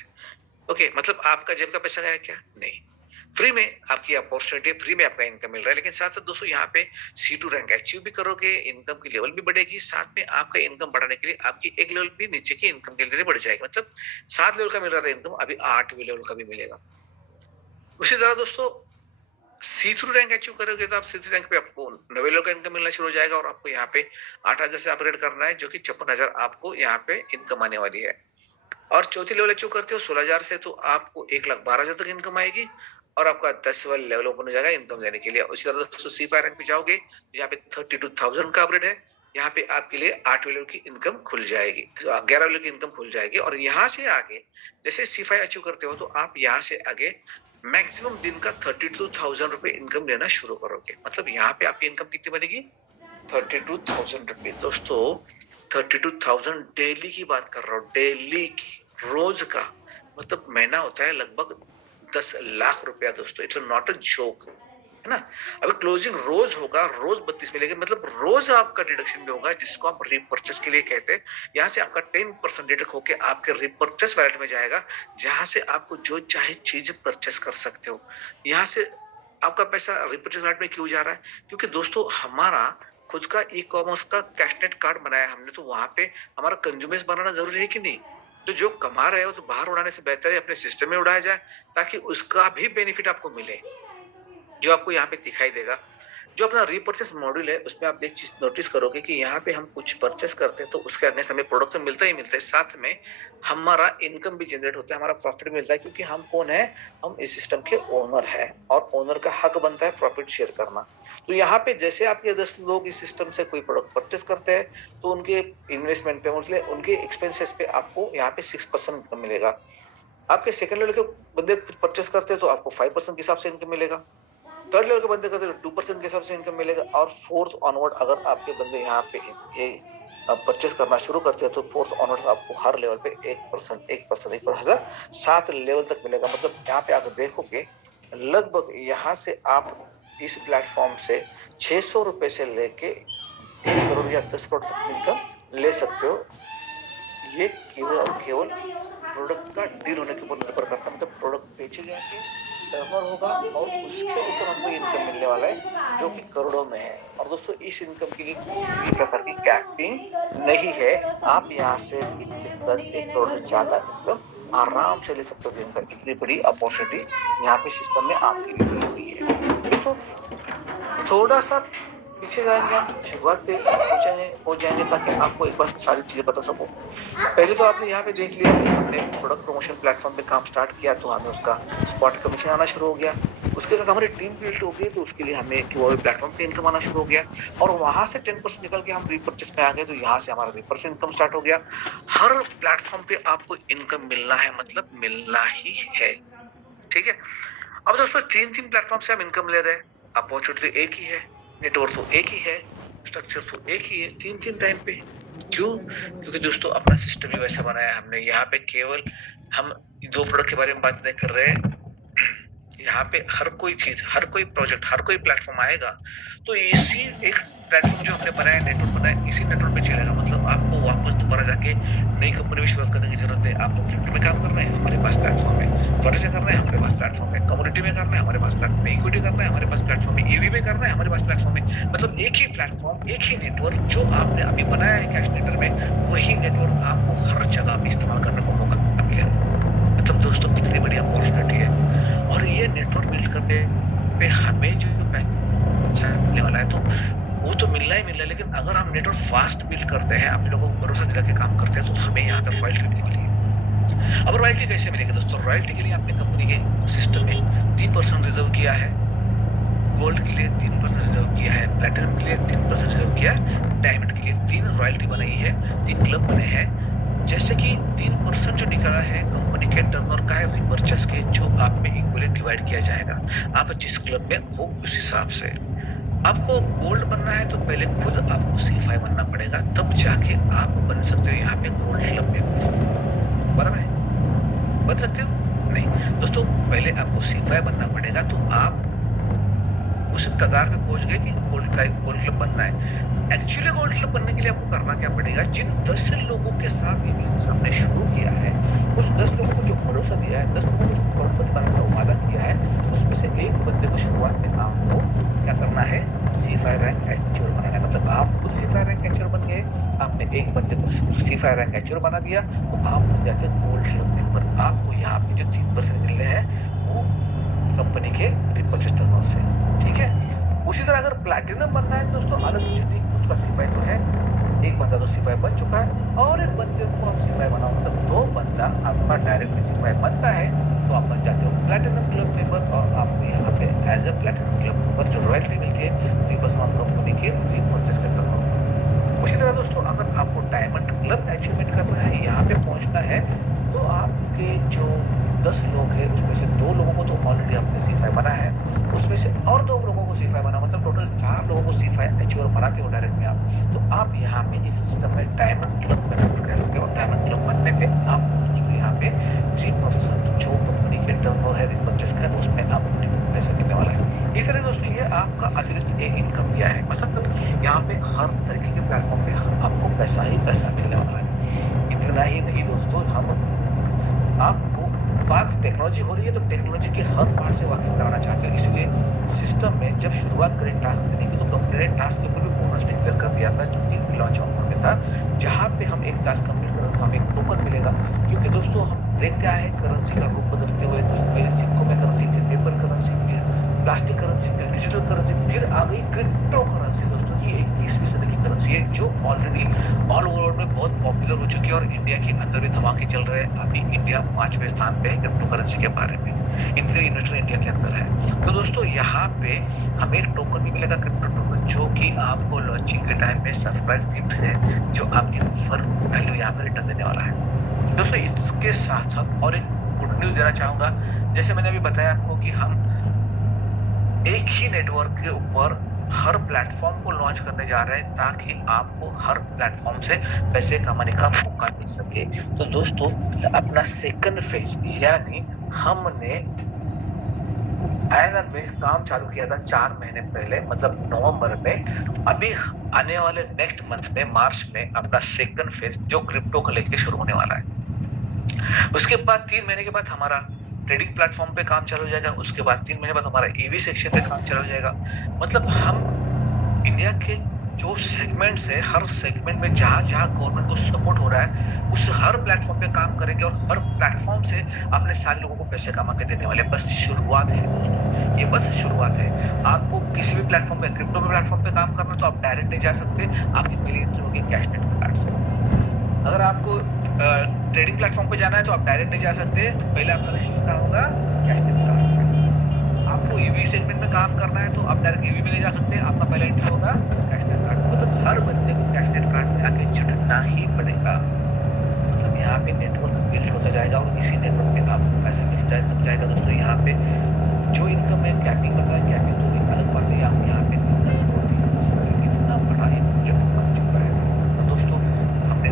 ओके, मतलब आपका जेब का पैसा गया क्या? नहीं, फ्री में आपकी अपॉर्चुनिटी, फ्री में आपका इनकम मिल रहा है। लेकिन साथ साथ दोस्तों यहाँ पे C2 रैंक अचीव भी करोगे, इनकम की लेवल भी बढ़ेगी, साथ में आपका इनकम बढ़ाने के लिए आपकी एक लेवल भी नीचे की इनकम के लिए बढ़ जाएगी। मतलब 7 लेवल का मिल रहा था इनकम, अभी 8वीं लेवल का भी मिलेगा। उसी तरह दोस्तों C3 रैंक अचीव करोगे तो आप C3 रैंक पे आपको 9 लेवल का इनकम मिलना शुरू हो जाएगा और आपको यहाँ पे 8,000 से अपग्रेड करना है, जो कि 56,000 आपको यहाँ पे इनकम आने वाली है। और चौथी लेवल अचीव करते हो 16,000 से तो आपको 1,12,000 तक इनकम आएगी और आपका 10 वाला लेवल ओपन हो जाएगा इनकम देने के लिए। उसी तरह दोस्तों C5 रैंक पे जाओगे, यहाँ पे 32,000 का अपग्रेड है, यहाँ पे आपके लिए 8वीं लेवल की इनकम खुल जाएगी, 11 लेवल की इनकम खुल जाएगी। और यहाँ से आगे जैसे C5 अचीव करते हो तो आप यहाँ से आगे मैक्सिमम दिन का 32,000 रुपए इनकम लेना शुरू करोगे। मतलब यहाँ पे आपकी इनकम कितनी बनेगी? 32,000 रुपए। दोस्तों 32,000 डेली की बात कर रहा हूँ, डेली की, रोज का, मतलब महीना होता है लगभग 10 लाख रुपया दोस्तों। इट्स नॉट अ जोक, है ना। अभी क्लोजिंग रोज होगा, रोज 32 मिलेगा, मतलब रोज आपका डिडक्शन भी होगा, जिसको आप रिपर्चेस के लिए कहते हैं। यहाँ से आपका 10% डिडक्ट होके आपके रिपर्चेस वैलेट में जाएगा, जहां से आपको जो चाहे चीज परचेस कर सकते हो। यहाँ से आपका पैसा रिपर्चेस वैलेट में क्यों जा रहा है? क्योंकि दोस्तों हमारा खुद का ई-कॉमर्स का कैशनेट कार्ड बनाया हमने, तो वहां पे हमारा कंज्यूमर्स बनाना जरूरी है कि नहीं? तो जो कमा रहे हो तो बाहर उड़ाने से बेहतर है अपने सिस्टम में उड़ाया जाए, ताकि उसका भी बेनिफिट आपको मिले, जो आपको यहाँ पे दिखाई देगा। जो अपना रीपरचेस मॉड्यूल है उसमें आप एक चीज नोटिस करोगे कि यहाँ पे हम कुछ परचेस करते हैं तो उसके अगेंस्ट हमें प्रोडक्ट तो मिलता ही मिलता है, साथ में हमारा इनकम भी जनरेट होता है, हमारा प्रॉफिट मिलता है। क्योंकि हम कौन है? हम इस सिस्टम के ओनर है और ओनर का हक बनता है प्रॉफिट शेयर करना। तो यहाँ पे जैसे आपके 10 लोग इस सिस्टम से कोई प्रोडक्ट परचेस करते हैं तो उनके इन्वेस्टमेंट पे, मतलब उनके एक्सपेंसेस पे आपको यहाँ पे 6% इनकम मिलेगा। आपके सेकंड लेवल के बंदे परचेस करते हैं तो आपको 5% के हिसाब से इनकम मिलेगा। थर्ड लेवल के बंदे करते हैं तो 2% के हिसाब से इनकम मिलेगा। और फोर्थ ऑनवर्ड अगर आपके बंदे यहाँ पे परचेस करना शुरू करते हैं तो फोर्थ ऑनवर्ड आपको हर लेवल पे 1% 7 लेवल तक मिलेगा। मतलब यहाँ पे आप देखोगे लगभग यहाँ से आप इस प्लेटफॉर्म से 600 रुपए से लेके 1 करोड़ या 10 करोड़ तक इनकम ले सकते हो। ये केवल और केवल प्रोडक्ट का डील होने के ऊपर निर्भर करता है। मतलब प्रोडक्ट बेचे जाएंगे, टर्नओवर होगा और उसके ऊपर हमको इनकम मिलने वाला है, जो कि करोड़ों में है। और दोस्तों इस इनकम की किसी प्रकार की कैपिंग नहीं है। आप यहाँ से 1 करोड़ से ज्यादा इनकम आराम से ले सकते हो। इनकम इतनी बड़ी अपॉर्चुनिटी यहाँ पे सिस्टम में आपके लिए हुई है। तो थोड़ा सा पीछे जाएंगे, हम शुरुआत पे हो जाएंगे ताकि आपको एक बार सारी चीजें बता सकूं। पहले तो आपने यहाँ पे देख लिया कि हमने प्रोडक्ट प्रमोशन प्लेटफॉर्म पे काम स्टार्ट किया तो हमें उसका स्पॉट कमीशन आना शुरू हो गया। उसके साथ हमारी टीम बिल्ड हो गई तो उसके लिए हमें वो प्लेटफॉर्म पे इनकम आना शुरू हो गया। और वहां से 10% निकल के हम रिपर्चेस में आ गए तो यहाँ से हमारा रिपर्चेस इनकम स्टार्ट हो गया। हर प्लेटफॉर्म पे आपको इनकम मिलना है, मतलब मिलना ही है, ठीक है। अब दोस्तों 3 प्लेटफॉर्म से हम इनकम ले रहे हैं, अपॉर्चुनिटी एक ही है, नेटवर्क तो एक ही है, स्ट्रक्चर तो एक ही है, 3 टाइम पे। क्यों? क्योंकि दोस्तों अपना सिस्टम ही वैसा बनाया हमने। यहाँ पे केवल हम 2 प्रोडक्ट के बारे में बात नहीं कर रहे हैं। यहाँ पे हर कोई चीज, हर कोई प्रोजेक्ट, हर कोई प्लेटफॉर्म आएगा तो इसी एक प्लेटफॉर्म जो हमने बनाया, नेटवर्क बनाया, इसी नेटवर्क पे चलेगा। मतलब आपको वापस दोबारा जाके नई कंपनी में शुरुआत करने की जरूरत है। आपको क्रिप्टो में काम करना है, हमारे पास प्लेटफॉर्म है। फर्नीचर करना है, हमारे पास प्लेटफॉर्म है। कमोडिटी में करना है, हमारे पास प्लेटफॉर्म है। इक्विटी करना है, हमारे पास प्लेटफॉर्म है। ईवी में करना है, हमारे पास प्लेटफॉर्म है। मतलब एक ही प्लेटफॉर्म, एक ही नेटवर्क जो आपने अभी बनाया है कैशनेटर में, वही नेटवर्क आपको हर जगह पे इस्तेमाल करने को मौका मिलेगा। मतलब दोस्तों कितनी बड़ी अपॉर्चुनिटी है। और ये नेटवर्क बिल्ड करने पे हमें जो पैसा मिलने वाला है तो वो तो मिलना ही मिलना है। लेकिन अगर हम नेटवर्क फास्ट बिल्ड करते हैं, अपने लोगों को भरोसा दिला के काम करते हैं तो हमें यहाँ पे रॉयल्टी मिलेगी। अब रॉयल्टी कैसे मिलेगी दोस्तों? रॉयल्टी के लिए आपने कंपनी के सिस्टम में 3% रिजर्व किया है, गोल्ड के लिए 3% रिजर्व किया है, प्लैटिनम के लिए 3% रिजर्व किया है, डायमंड के लिए 3 रॉयल्टी बनाई है, 3 क्लब बने हैं। जैसे कि 3% जो निकला है कंपनी के टर्नओवर का है रिपर्चेस के, जो आप में इक्वली डिवाइड किया जाएगा। आप जिस क्लब में हो उस हिसाब से। आपको गोल्ड बनना है तो पहले खुद आपको C5 बनना पड़ेगा, तब जाके आप बन सकते हो यहाँ पे गोल्ड क्लब में, बराबर है। बन सकते हो? नहीं दोस्तों, पहले आपको C5 बनना पड़ेगा। तो आप उस कगार पे पहुंच गए कि गोल्ड क्लब बनना है। एक्चुअली गोल्ड क्लब बनने के लिए आपको करना क्या पड़ेगा? जिन 10 लोगों के साथ ये बिजनेस आपने शुरू किया है, उस 10 लोगों को जो भरोसा दिया है, 10 लोगों को जो करोड़पति बनाने का वादा किया है, उसमें से एक बंदे को शुरुआत में आपको क्या करना है? C5 रैंक एचओर बनाना है। मतलब आप खुद C5 रैंक एचओर बन गए, आपने एक बंदे को C5 रैंक एचओर बना दिया, तो आप बन जाते हैं गोल्ड क्लब मेंबर। आपको यहाँ पे जो 3% मिल रहे हैं वो कंपनी के रिपर्चेस टर्नओवर से, ठीक है। उसी तरह अगर प्लैटिनम बनना है दोस्तों, अलग चीज खुद का C5 तो है, एक बंदा तो C5 बन चुका है और एक बंदे को हम C5 बनाओ, मतलब 2 बंदा आपका डायरेक्टली C5 बनता है, तो आप बन जाते हो प्लैटिनम क्लब मेंबर। और आपको यहाँ पे as a platinum club member जो रॉयल्टी मिलती है 3% कंपनी के रिपर्चेस के टर्नओवर। उसी तरह दोस्तों, अगर आपको डायमंड क्लब अचीवमेंट करना है, यहाँ पे पहुंचना है, तो आपके जो 10 लोग हैं उसमें से 2 लोगों को तो ऑलरेडी आपने C5 बना है, उसमें से और 2 लोगों को C5 बना, मतलब टोटल 4 लोगों को C5 एचओर बनाते हो डायरेक्ट में आप। तो आप यहाँ पे इस सिस्टम में डायमंड क्लब मेंबर कहलाते हो। डायमंड क्लब बनने पे आप यहाँ पे 3% जो कंपनी के टर्नओवर है रिपर्चेस का, उसमें आपको पैसा मिलने वाला है। इस तरह दोस्तों ये आपका अतिरिक्त एक इनकम दिया है। मतलब यहाँ पे हर तरीके के प्लेटफॉर्म पे आपको पैसा ही पैसा मिलने वाला है। इतना ही नहीं दोस्तों, हम आपको बात टेक्नोलॉजी हो रही है तो टेक्नोलॉजी के हर पार्ट से वाकिफ कराना चाहते हैं। इसलिए सिस्टम में जब शुरुआत करें टास्क देने की, तो कंपनी ने टास्क के ऊपर भी बोनस डिक्लेयर कर दिया था, जो कि लॉन्च ऑन में था, जहाँ पे हम एक टास्क कंप्लीट करें तो हमें एक टोकन मिलेगा। क्योंकि दोस्तों हम देखते आए करेंसी का रूप बदलते हुए, पहले सिक्कों में करेंसी, फिर पेपर करेंसी, फिर प्लास्टिक करेंसी, फिर डिजिटल करेंसी, फिर आ गई क्रिप्टो करेंसी। दोस्तों ये 21वीं सदी की करेंसी है जो ऑलरेडी ऑल ओवर वर्ल्ड में बहुत पॉपुलर हो चुकी है और इंडिया के अंदर भी धमाके चल रहे हैं। अभी इंडिया 5वें स्थान पे है क्रिप्टो करेंसी के बारे में, इतने इन्वेस्टर इंडिया के अंदर है। तो दोस्तों यहाँ पे हमें एक टोकन भी मिलेगा, क्रिप्टो टोकन, जो कि आपको लॉन्चिंग के टाइम में सरप्राइज गिफ्ट है, जो आपकी ऑफर वैल्यू यहाँ पे रिटर्न देने वाला है। दोस्तों इसके साथ साथ और एक गुड न्यूज देना चाहूंगा। जैसे मैंने अभी बताया आपको कि हम एक ही नेटवर्क के ऊपर हर प्लेटफॉर्म को लॉन्च करने जा रहे हैं, ताकि आपको हर प्लेटफॉर्म से पैसे कमाने का मौका मिल सके। तो दोस्तों अपना सेकंड फेज, यानी हमने आयरन में काम चालू किया था 4 महीने पहले, मतलब नवंबर में। अभी आने वाले नेक्स्ट मंथ में, मार्च में, अपना सेकंड फेज जो क्रिप्टो को लेके शुरू होने वाला है। उसके बाद 3 महीने के बाद हमारा ट्रेडिंग प्लेटफॉर्म पे काम चालू हो जाएगा। उसके बाद 3 महीने बाद हमारा ईवी सेक्शन पे काम चालू हो जाएगा। मतलब हम इंडिया के जो सेगमेंट्स है, हर सेगमेंट में जहां गवर्नमेंट को सपोर्ट हो रहा है, उस हर प्लेटफॉर्म पे काम करेंगे और हर प्लेटफॉर्म से अपने सारे लोगों को पैसे कमा के देने वाले। बस शुरुआत है दोस्तों, ये बस शुरुआत है। आपको किसी भी प्लेटफॉर्म पे, क्रिप्टो पे प्लेटफॉर्म पे काम करना, तो आप डायरेक्ट नहीं जा सकते, आपकी पहली एंट्री होगी कैशनेट कार्ड से। अगर आपको ट्रेडिंग प्लेटफॉर्म पे जाना है तो आप डायरेक्ट नहीं जा सकते, पहले आपका रजिस्ट्रेशन होगा कैशनेट कार्ड। आपको ईवी सेगमेंट में काम करना है तो आप डायरेक्ट ईवी में नहीं जा सकते, आपका पहला एंट्री होगा कैशनेट कार्ड। मतलब हर बंदे को कैशनेट कार्ड में आके जुटना ही पड़ेगा। मतलब यहाँ पे नेटवर्क बिल्ड होता जाएगा और इसी नेटवर्क पे आपको पैसा मिल जाएगा। दोस्तों यहाँ पे जो इनकम है, कैपिंग करता है, कैपिंग तो एक अलग बात है। आप यहाँ पे इतना बड़ा एक प्रोजेक्ट बन चुका है। तो दोस्तों हमने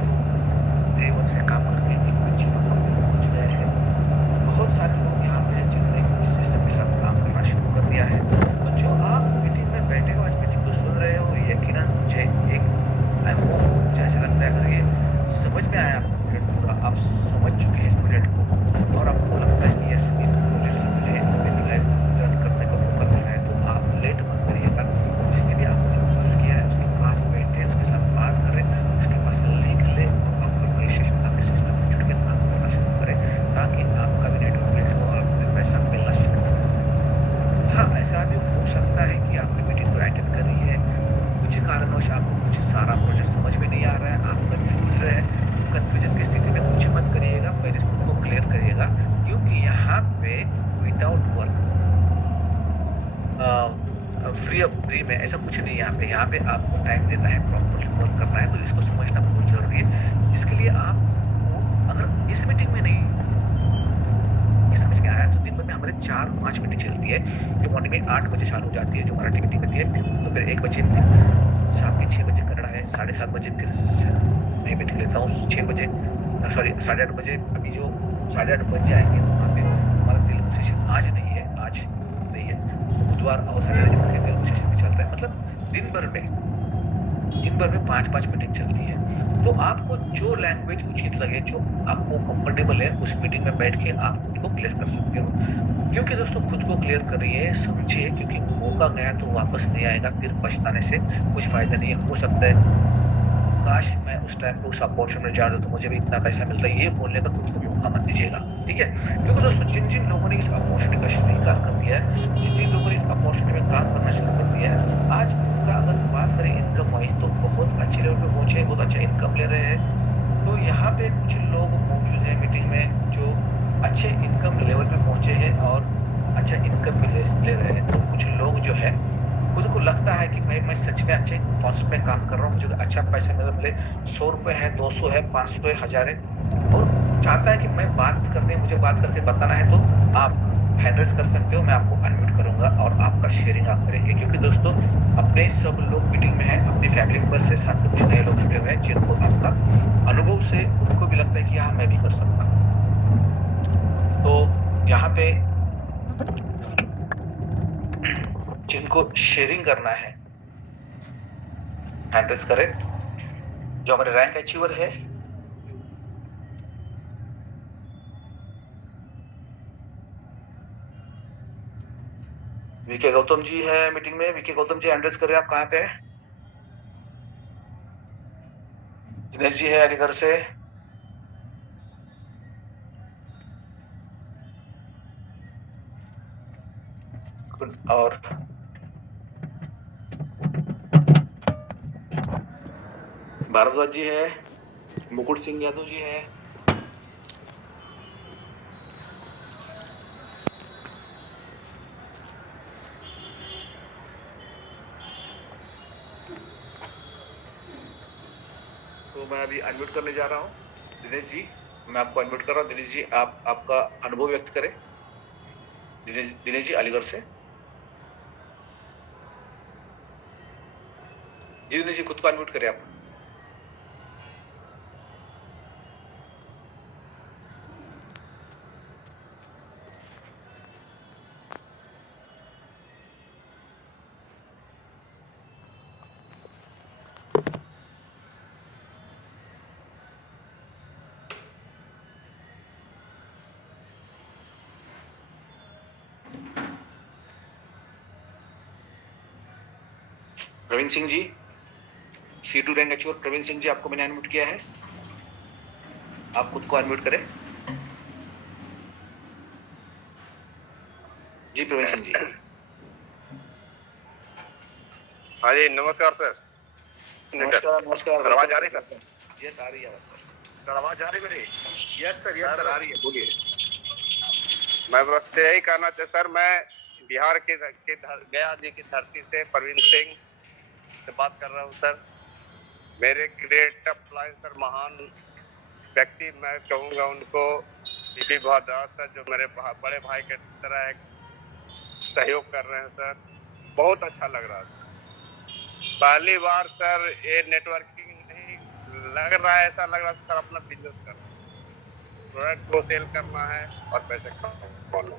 डे 1 से काम करके एक अच्छी रकम पे पहुंच गए हैं। बहुत सारे लोग यहाँ पे हैं जिन्होंने इस सिस्टम के साथ काम करना शुरू कर दिया है। तो जो आप मीटिंग में बैठे हो, आज मीटिंग को सुन रहे हो, यकीनन मुझे एक मुझे ऐसा लगता है अगर ये समझ में आया आपको प्रोजेक्ट पूरा, आप समझ चुके हैं इस प्रोजेक्ट को और आपको लगता है कि यस इस प्रोजेक्ट से मुझे विनिंग लाइफ रन करने का मौका मिल रहा है, तो आप लेट मत करिएगा। जिसने भी आपको यूज किया है उसके पास बैठे, उसके साथ बात करें, उसके पास लिंक ले और आपका रजिस्ट्रेशन आपके सिस्टम में जुड़ के काम करना शुरू करें, ताकि आपका भी नेटवर्क बिल्ड हो और आपको पैसा मिलना शुरू हो। हाँ, ऐसा भी हो सकता है कि आपने मीटिंग को अटेंड कर रही है, कुछ कारणवश आपको कुछ सारा प्रोजेक्ट समझ में नहीं आ रहा है, आप कंफ्यूज रहे हैं। कंफ्यूजन की स्थिति में कुछ मत करिएगा, पहले इसको क्लियर करिएगा, क्योंकि यहाँ पे विदाउट वर्क फ्री में ऐसा कुछ नहीं है। यहाँ पे आपको टाइम देना है, प्रॉपर्ली वर्क करना है, तो इसको समझना बहुत जरूरी है। इसके लिए आपको अगर इस मीटिंग में नहीं समझ में आया तो दिन भर में हमारे 4-5 मीटिंग चलती है। जो मॉर्निंग में 8 बजे चालू हो जाती है, जो मराठी मीटिंग होती है, तो फिर 1 बजे, फिर शाम के 6 बजे कन्नड़ा है, 7:30 बजे फिर मैं मीटिंग लेता हूँ, 6 बजे, सॉरी 8:30 बजे। अभी जो 8:30 बज जाएंगे तो वहाँ पे हमारा तेलुगु सेशन आज नहीं है, बुधवार और सैटरडे को तेलुगु सेशन भी चल रहा है। मतलब दिन भर में 5-5 मीटिंग चलती है। तो आपको जो लैंग्वेज उचित लगे, जो आपको कंफर्टेबल है, उस मीटिंग में बैठ के आप खुद को क्लियर कर सकते हो। क्योंकि दोस्तों खुद को क्लियर करिए, समझिए, क्योंकि मौका गया तो वापस नहीं आएगा, फिर पछताने से कुछ फायदा नहीं है। हो सकता है काश मैं उस टाइम पे उस अपॉर्चुनिटी में जाता तो मुझे भी इतना पैसा मिलता, ये बोलने का खुद को मौका मत दीजिएगा, ठीक है? क्योंकि दोस्तों जिन जिन लोगों ने इस अपॉर्चुनिटी का स्वीकार कर लिया है, जिन जिन लोगों ने इस अपॉर्चुनिटी में काम करना शुरू कर दिया है, आज उनका अगर बात करें इनकम वाइज तो बहुत अच्छे लेवल पे पहुंचे, बहुत अच्छा इनकम ले रहे हैं। तो यहाँ पे कुछ लोग मौजूद हैं मीटिंग में जो अच्छे इनकम लेवल पे पहुंचे हैं और अच्छा इनकम भी ले रहे हैं। तो कुछ लोग जो है खुद को लगता है कि भाई मैं सच में अच्छे कॉन्सेप्ट में काम कर रहा हूँ, मुझे अच्छा पैसा मिले, 100 रुपए है, 200 है, 500 है, 1000 है, और चाहता है कि मुझे बात करके बताना है, तो आप हैंड रेज कर सकते हो, मैं आपको अनम्यूट करूंगा और आपका शेयरिंग आप करेंगे। क्योंकि दोस्तों अपने सब लोग मीटिंग में हैं, अपनी फैमिली मेंबर से साथ में कुछ नए लोग जुड़े हुए हैं जिनको आपका अनुभव से उनको भी लगता है कि हाँ मैं भी कर सकता हूँ। तो यहाँ पे जिनको शेयरिंग करना है हैंड रेज करें। जो हमारे रैंक अचीवर है वीके गौतम जी है मीटिंग में। VK Gautam ji hand raise करें, आप कहाँ पे हैं? दिनेश जी है अलीगढ़ से। और भारद्वाज जी है, मुकुट सिंह यादव जी है, तो मैं अभी अनम्यूट करने जा रहा हूँ। दिनेश जी, मैं आपको अनम्यूट कर रहा हूँ। दिनेश जी आप आपका अनुभव व्यक्त करें। दिनेश जी अलीगढ़ से। जी दिनेश जी खुद को अनम्यूट करें आप। Praveen Singh ji, C2 rank achiever Praveen Singh ji, आपको मैंने अनम्यूट किया है, आप खुद को अनम्यूट करें। जी प्रवीण सिंह जी। हाँ जी, नमस्कार सर। नमस्कार। आवाज आ रही है सर? यस आ रही है सर आवाज आ रही है मेरी? यस सर आ रही है, बोलिए। मैं बस यही कहना चाहता सर, मैं बिहार के गया जी की धरती से प्रवीण सिंह से बात कर रहा हूँ सर। मेरे ग्रेट अपलाइन सर, महान व्यक्ति मैं कहूँगा उनको, पीपी भारद्वाज सर, जो मेरे बड़े भाई के तरह एक सहयोग कर रहे हैं सर। बहुत अच्छा लग रहा है सर। पहली बार सर ये नेटवर्किंग नहीं लग रहा है, ऐसा लग रहा है सर अपना बिजनेस कर रहा है, प्रोडक्ट को सेल करना है और पैसे कमाना।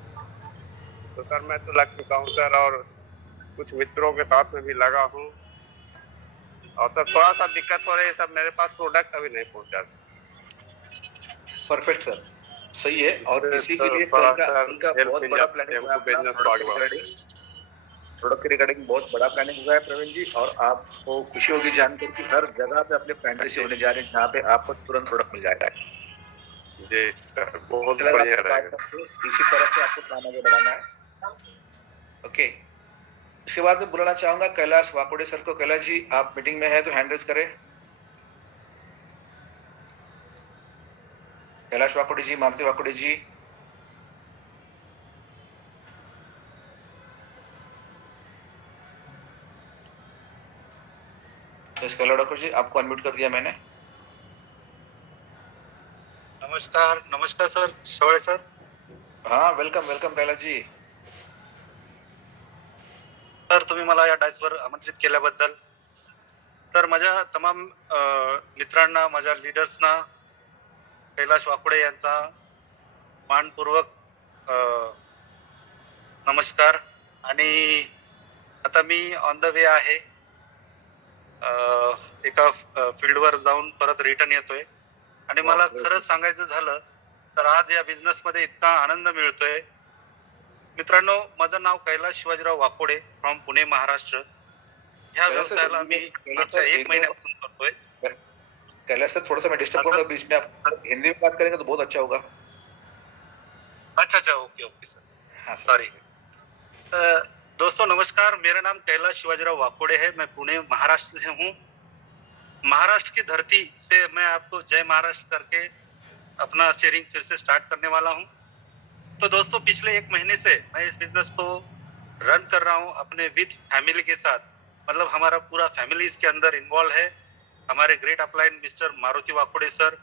तो सर मैं तो लग चुका हूँ सर, और कुछ मित्रों के साथ में भी लगा हूँ। और सर थोड़ा सा दिक्कत हो रही है सर, मेरे पास प्रोडक्ट अभी नहीं पहुंचा सर। परफेक्ट सर, सही है। और इसी के लिए थोड़ा कल का बहुत बड़ा प्लानिंग हुआ है, प्रोडक्ट के रिगार्डिंग बहुत बड़ा प्लानिंग हुआ है प्रवीण जी। और आपको खुशी होगी जानकर कि हर जगह पे अपने फ्रेंचाइजी होने जा रहे हैं जहाँ पे आपको तुरंत प्रोडक्ट मिल जाएगा। जी सर, बहुत बढ़िया रहेगा। इसी तरह से आपको काम आगे बढ़ाना है। ओके, उसके बाद मैं बुलाना चाहूंगा कैलाश वाकोड़े सर को। कैलाश जी आप मीटिंग में है तो हैंड रेज करें। कैलाश वाकोड़े जी, मारुति वाकोड़े जी। कैलाश जी आपको अनम्यूट कर दिया मैंने। नमस्कार सर, सवळे सर। हाँ वेलकम कैलाश जी। सर तुम्ही मला या डायसवर आमंत्रित केल्याबद्दल, तर माझ्या तमाम मित्रांना, माझ्या लीडर्सना, कैलाश वाकोडे यांचा मानपूर्वक नमस्कार. आणि आता मी ऑन द वे आहे. एका फील्डवर जाऊन परत रिटर्न येतोय. आणि मला खरंच सांगायचं झालं तर आज या बिझनेस मध्ये इतका आनंद मिळतोय. मित्रांनो, माझं नाव कैलास शिवाजीराव वाकोडे फ्रॉम पुणे, महाराष्ट्र. ह्या व्यवसायाला मी मागच्या 1 महिन्यापासून करतोय. कैलाश सर, थोड़ा सा मैं डिस्टर्ब करूंगा बीच में, आप हिंदी में बात करेंगे तो बहुत अच्छा होगा. अच्छा, ओके सर. हाँ सॉरी. दोस्तों नमस्कार, मेरा नाम कैलाश शिवाजीराव वाकोडे है. मैं पुणे, महाराष्ट्र से हूँ. महाराष्ट्र की धरती से मैं आपको जय महाराष्ट्र करके अपना शेयरिंग फिर से स्टार्ट करने वाला हूँ. तो दोस्तों, पिछले 1 महीने से मैं इस बिजनेस को रन कर रहा हूँ अपने विथ फैमिली के साथ. मतलब हमारा पूरा फैमिली इसके अंदर इन्वॉल्व है. हमारे great upline mister Maruti Wakode sir,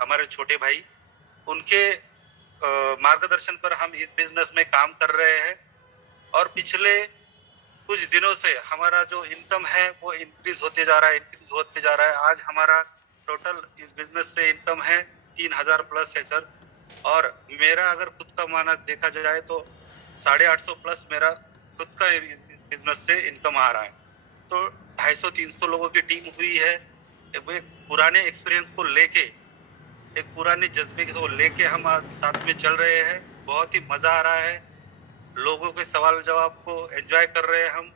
हमारे छोटे भाई, उनके मार्गदर्शन पर हम इस बिजनेस में काम कर रहे हैं. और पिछले कुछ दिनों से हमारा जो इनकम है वो इंक्रीज होते जा रहा है. आज हमारा टोटल इस बिजनेस से इनकम है 3,000 प्लस है सर. और मेरा अगर खुद का माना देखा जाए तो 850 प्लस मेरा खुद का बिजनेस से इनकम आ रहा है. तो 250-300 लोगों की टीम हुई है. एक पुराने एक्सपीरियंस को लेके, एक पुराने जज्बे को लेके हम आज साथ में चल रहे हैं. बहुत ही मजा आ रहा है. लोगों के सवाल जवाब को एंजॉय कर रहे हैं हम.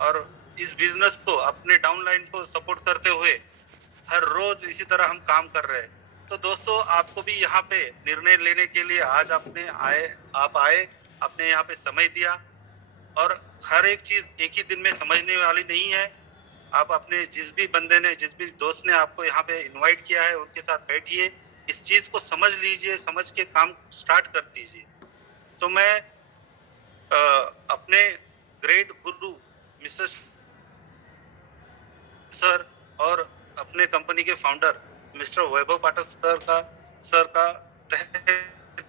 और इस बिजनेस को, अपने डाउनलाइन को सपोर्ट करते हुए हर रोज इसी तरह हम काम कर रहे हैं. तो दोस्तों, आपको भी यहाँ पे निर्णय लेने के लिए आज आप आए, आपने यहाँ पे समय दिया. और हर एक चीज एक ही दिन में समझने वाली नहीं है. आप अपने जिस भी दोस्त ने आपको यहाँ पे इनवाइट किया है उनके साथ बैठिए, इस चीज को समझ लीजिए, समझ के काम स्टार्ट कर दीजिए. तो मैं अपने ग्रेट गुरु मिस्टर सर और अपने कंपनी के फाउंडर मिस्टर वैभव पाठक सर का तहे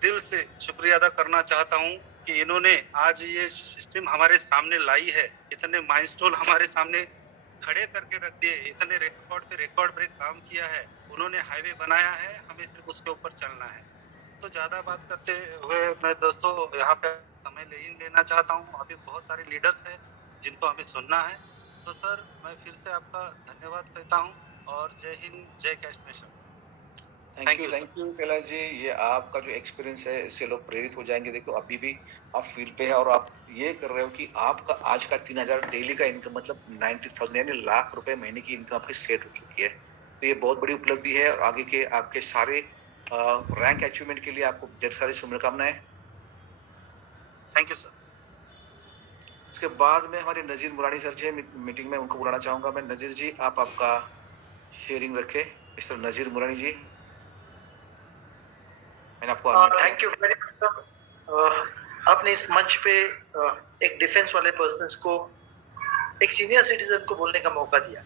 दिल से शुक्रिया अदा करना चाहता हूँ कि इन्होंने आज ये सिस्टम हमारे सामने लाई है. इतने माइलस्टोन हमारे सामने खड़े करके रख दिए, इतने रिकॉर्ड पे रिकॉर्ड ब्रेक काम किया है. उन्होंने हाईवे बनाया है, हमें सिर्फ उसके ऊपर चलना है. तो ज्यादा बात करते हुए मैं दोस्तों यहाँ पे समय नहीं लेना चाहता हूँ. अभी बहुत सारे लीडर्स हैं जिनको हमें सुनना है. तो सर, मैं फिर से आपका धन्यवाद कहता हूँ और जय हिंद, जय cash nation. Thank you Kailash ji. ये आपका जो एक्सपीरियंस है इससे लोग प्रेरित हो जाएंगे. देखो, अभी भी आप फील्ड पे है और आप ये कर रहे हो कि आपका आज का 3,000 डेली का इनकम, मतलब 90,000 यानी लाख रुपए महीने की इनकम आपकी सेट हो चुकी है. तो ये बहुत बड़ी उपलब्धि है. और आगे के आपके सारे रैंक अचीवमेंट के लिए आपको ढेर सारी शुभकामनाएं. Thank you sir. उसके बाद में हमारे नजीर मुरानी सर जी मीटिंग में, उनको बुलाना चाहूंगा मैं. नजीर जी, आप आपका शेयरिंग रखें. मिस्टर नजीर मुरानी जी, मैंने आपको thank you very much sir. आपने इस मंच पे एक डिफेंस वाले पर्सन्स को, एक सीनियर सिटीजन को बोलने का मौका दिया.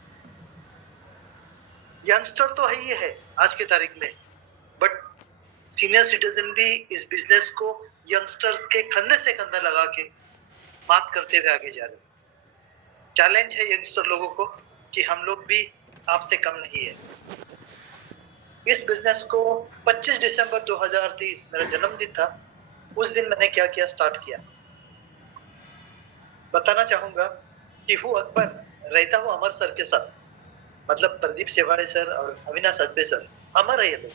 यंगस्टर तो है ही है आज की तारीख में, बट सीनियर सिटीजन भी इस बिजनेस को यंगस्टर्स के कंधे से कंधा लगा के बात करते हुए आगे जा रहे हैं. चैलेंज है यंगस्टर लोगों को कि हम लोग भी आपसे कम नहीं है. इस बिजनेस को 25 दिसंबर 2023 मेरा जन्मदिन था. उस दिन मैंने क्या किया, स्टार्ट किया. बताना चाहूंगा कि हूँ अकबर, रहता हूँ अमर सर के साथ. मतलब प्रदीप सेवाड़े सर और अविनाश अजबे सर, अमर है ये लोग.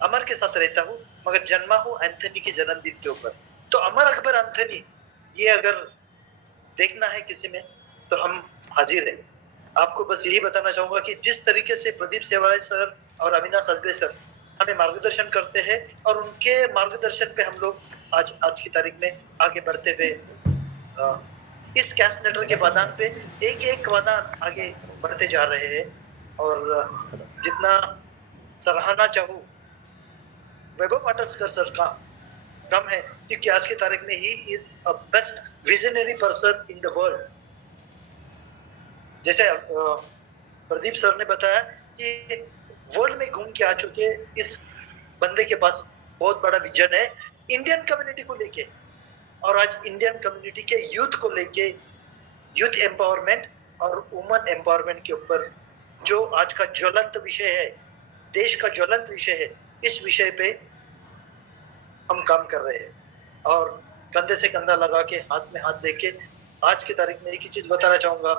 अमर के साथ रहता हूँ, मगर जन्मा हूँ एंथनी के जन्मदिन के ऊपर. तो अमर अकबर एंथनी, ये अगर देखना है किसी में तो हम हाजिर हैं. आपको बस यही बताना चाहूंगा कि जिस तरीके से प्रदीप सेवाड़े सर और अविनाश अजबे सर हमें मार्गदर्शन करते हैं, और उनके मार्गदर्शन पे हम लोग आज की तारीख में आगे बढ़ते हुए इस कैश लेटर के बादान पे एक बादान आगे बढ़ते जा रहे हैं. और जितना सराहना चाहूँ वैभव पाठक सर का कम है, क्योंकि आज की तारीख में he is a best visionary person in the world. जैसे प्रदीप सर ने बताया कि वर्ल्ड में घूम के आ चुके इस बंदे के पास बहुत बड़ा विजन है इंडियन कम्युनिटी को लेके. और आज इंडियन कम्युनिटी के यूथ को लेके, यूथ एम्पावरमेंट और वुमन एम्पावरमेंट के ऊपर जो आज का ज्वलंत विषय है, देश का ज्वलंत विषय है, इस विषय पे हम काम कर रहे हैं और कंधे से कंधा लगा के हाथ में हाथ दे के आज की तारीख में एक ही चीज बताना चाहूंगा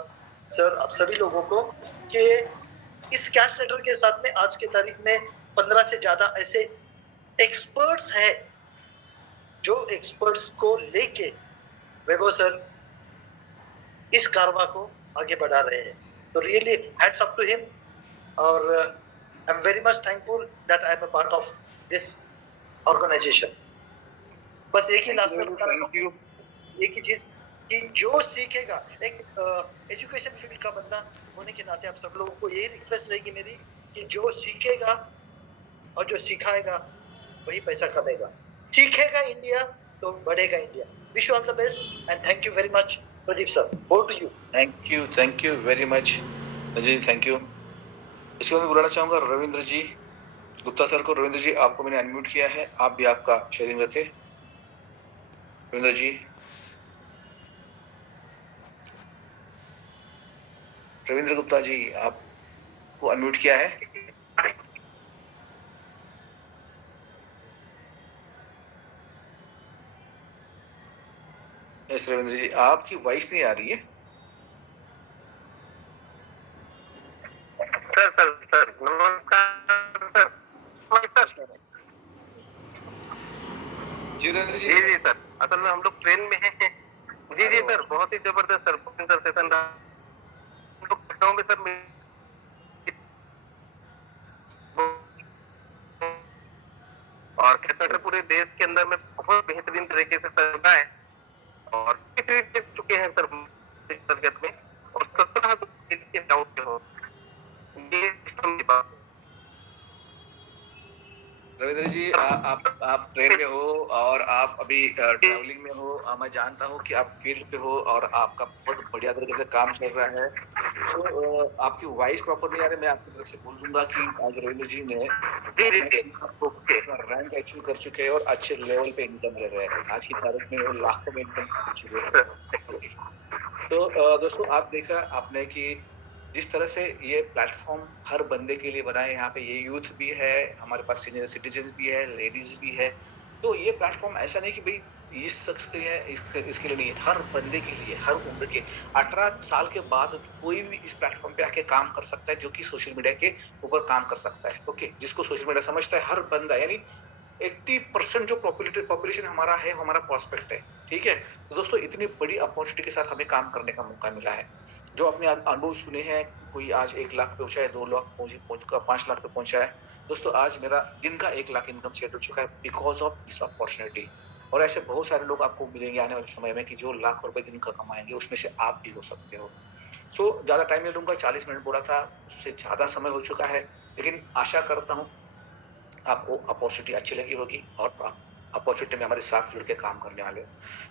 सर आप सभी लोगों को कि इस कैश लेटर के साथ में आज की तारीख में 15 से ज्यादा ऐसे एक्सपर्ट्स हैं जो एक्सपर्ट्स को लेके वैभव सर इस कारवा को आगे बढ़ा रहे हैं तो really hats up to him और I am very much thankful that I am a part of this organization बस एक ही लास्ट में बताना चाहूंगा, एक ही चीज कि जो सीखेगा एक एजुकेशन फील्ड का बंदा होने के नाते आप सब लोगों को यही रिक्वेस्ट रहेगी मेरी कि जो सीखेगा और जो सिखाएगा वही पैसा कमाएगा सीखेगा इंडिया तो बढ़ेगा India wish you all the best and thank you very much Pradeep sir over to you thank you very much Ajay ji, thank you. इसके बाद मैं बुलाना चाहूंगा रविंद्र जी गुप्ता सर को। रविंद्र जी आपको मैंने अनम्यूट किया है, आप भी आपका शेयरिंग रखें। रविंद्र जी, रविंद्र गुप्ता जी आपको अनम्यूट किया है। यस रविंद्र जी, आपकी वॉइस नहीं आ रही है। सर नमस्कार सर। जी रविंद्र जी, जी सर, असल में हम लोग ट्रेन में हैं। जी सर, बहुत ही जबरदस्त सर सेशन रहा हम लोग पटनाओं में सर और कहते हैं पूरे देश के अंदर में बहुत बेहतरीन तरीके से चल रहा है और चुके हैं सर में और 17 डाउट हो ये सिस्टम की बात। रविंद्र जी आप ट्रेन में हो और आप अभी ट्रैवलिंग में हो। मैं जानता हूँ कि आप फील्ड पे हो और आपका बहुत बढ़िया तरीके से काम चल रहा है। तो आपकी वॉइस प्रॉपर नहीं आ रही। मैं आपकी तरफ से बोल दूंगा कि आज रविंद्र जी ने रैंक अचीव कर चुके हैं और अच्छे लेवल पे इनकम ले रहे हैं। आज की तारीख में वो लाखों में इनकम कर चुके हैं। तो दोस्तों आप देखा आपने कि जिस तरह से ये प्लेटफॉर्म हर बंदे के लिए बना है, यहाँ पे ये यूथ भी है, हमारे पास सीनियर सिटीजन भी है, लेडीज भी है। तो ये प्लेटफॉर्म ऐसा नहीं कि भाई इस शख्स के है इसके लिए नहीं है, हर बंदे के लिए, हर उम्र के 18 साल के बाद कोई भी इस प्लेटफॉर्म पे आके काम कर सकता है जो कि सोशल मीडिया के ऊपर काम कर सकता है। ओके, जिसको सोशल मीडिया समझता है हर बंदा, यानी 80% जो पॉपुलेशन हमारा है हमारा प्रोस्पेक्ट है। ठीक है, तो दोस्तों इतनी बड़ी अपॉर्चुनिटी के साथ हमें काम करने का मौका मिला है। जो अपने अनुभव सुने हैं, कोई आज 1 लाख पे पहुंचा है, 2 लाख पहुंच 5 लाख पे पहुंचा है। दोस्तों आज मेरा दिन का 1 लाख इनकम सेट हो चुका है बिकॉज ऑफ दिस अपॉर्चुनिटी। और ऐसे बहुत सारे लोग आपको मिलेंगे आने वाले समय में कि जो लाखों रुपए दिन का कमाएंगे, उसमें से आप भी हो सकते हो। सो ज्यादा टाइम नहीं लूंगा, 40 मिनट बोला था, उससे ज्यादा समय हो चुका है, लेकिन आशा करता हूँ आपको अपॉर्चुनिटी अच्छी लगी होगी और आप अपॉर्चुनिटी में हमारे साथ जुड़ के काम करने वाले हो।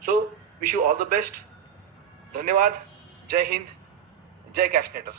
So wish you all the best. धन्यवाद। जय हिंद, जय कैश नेटर।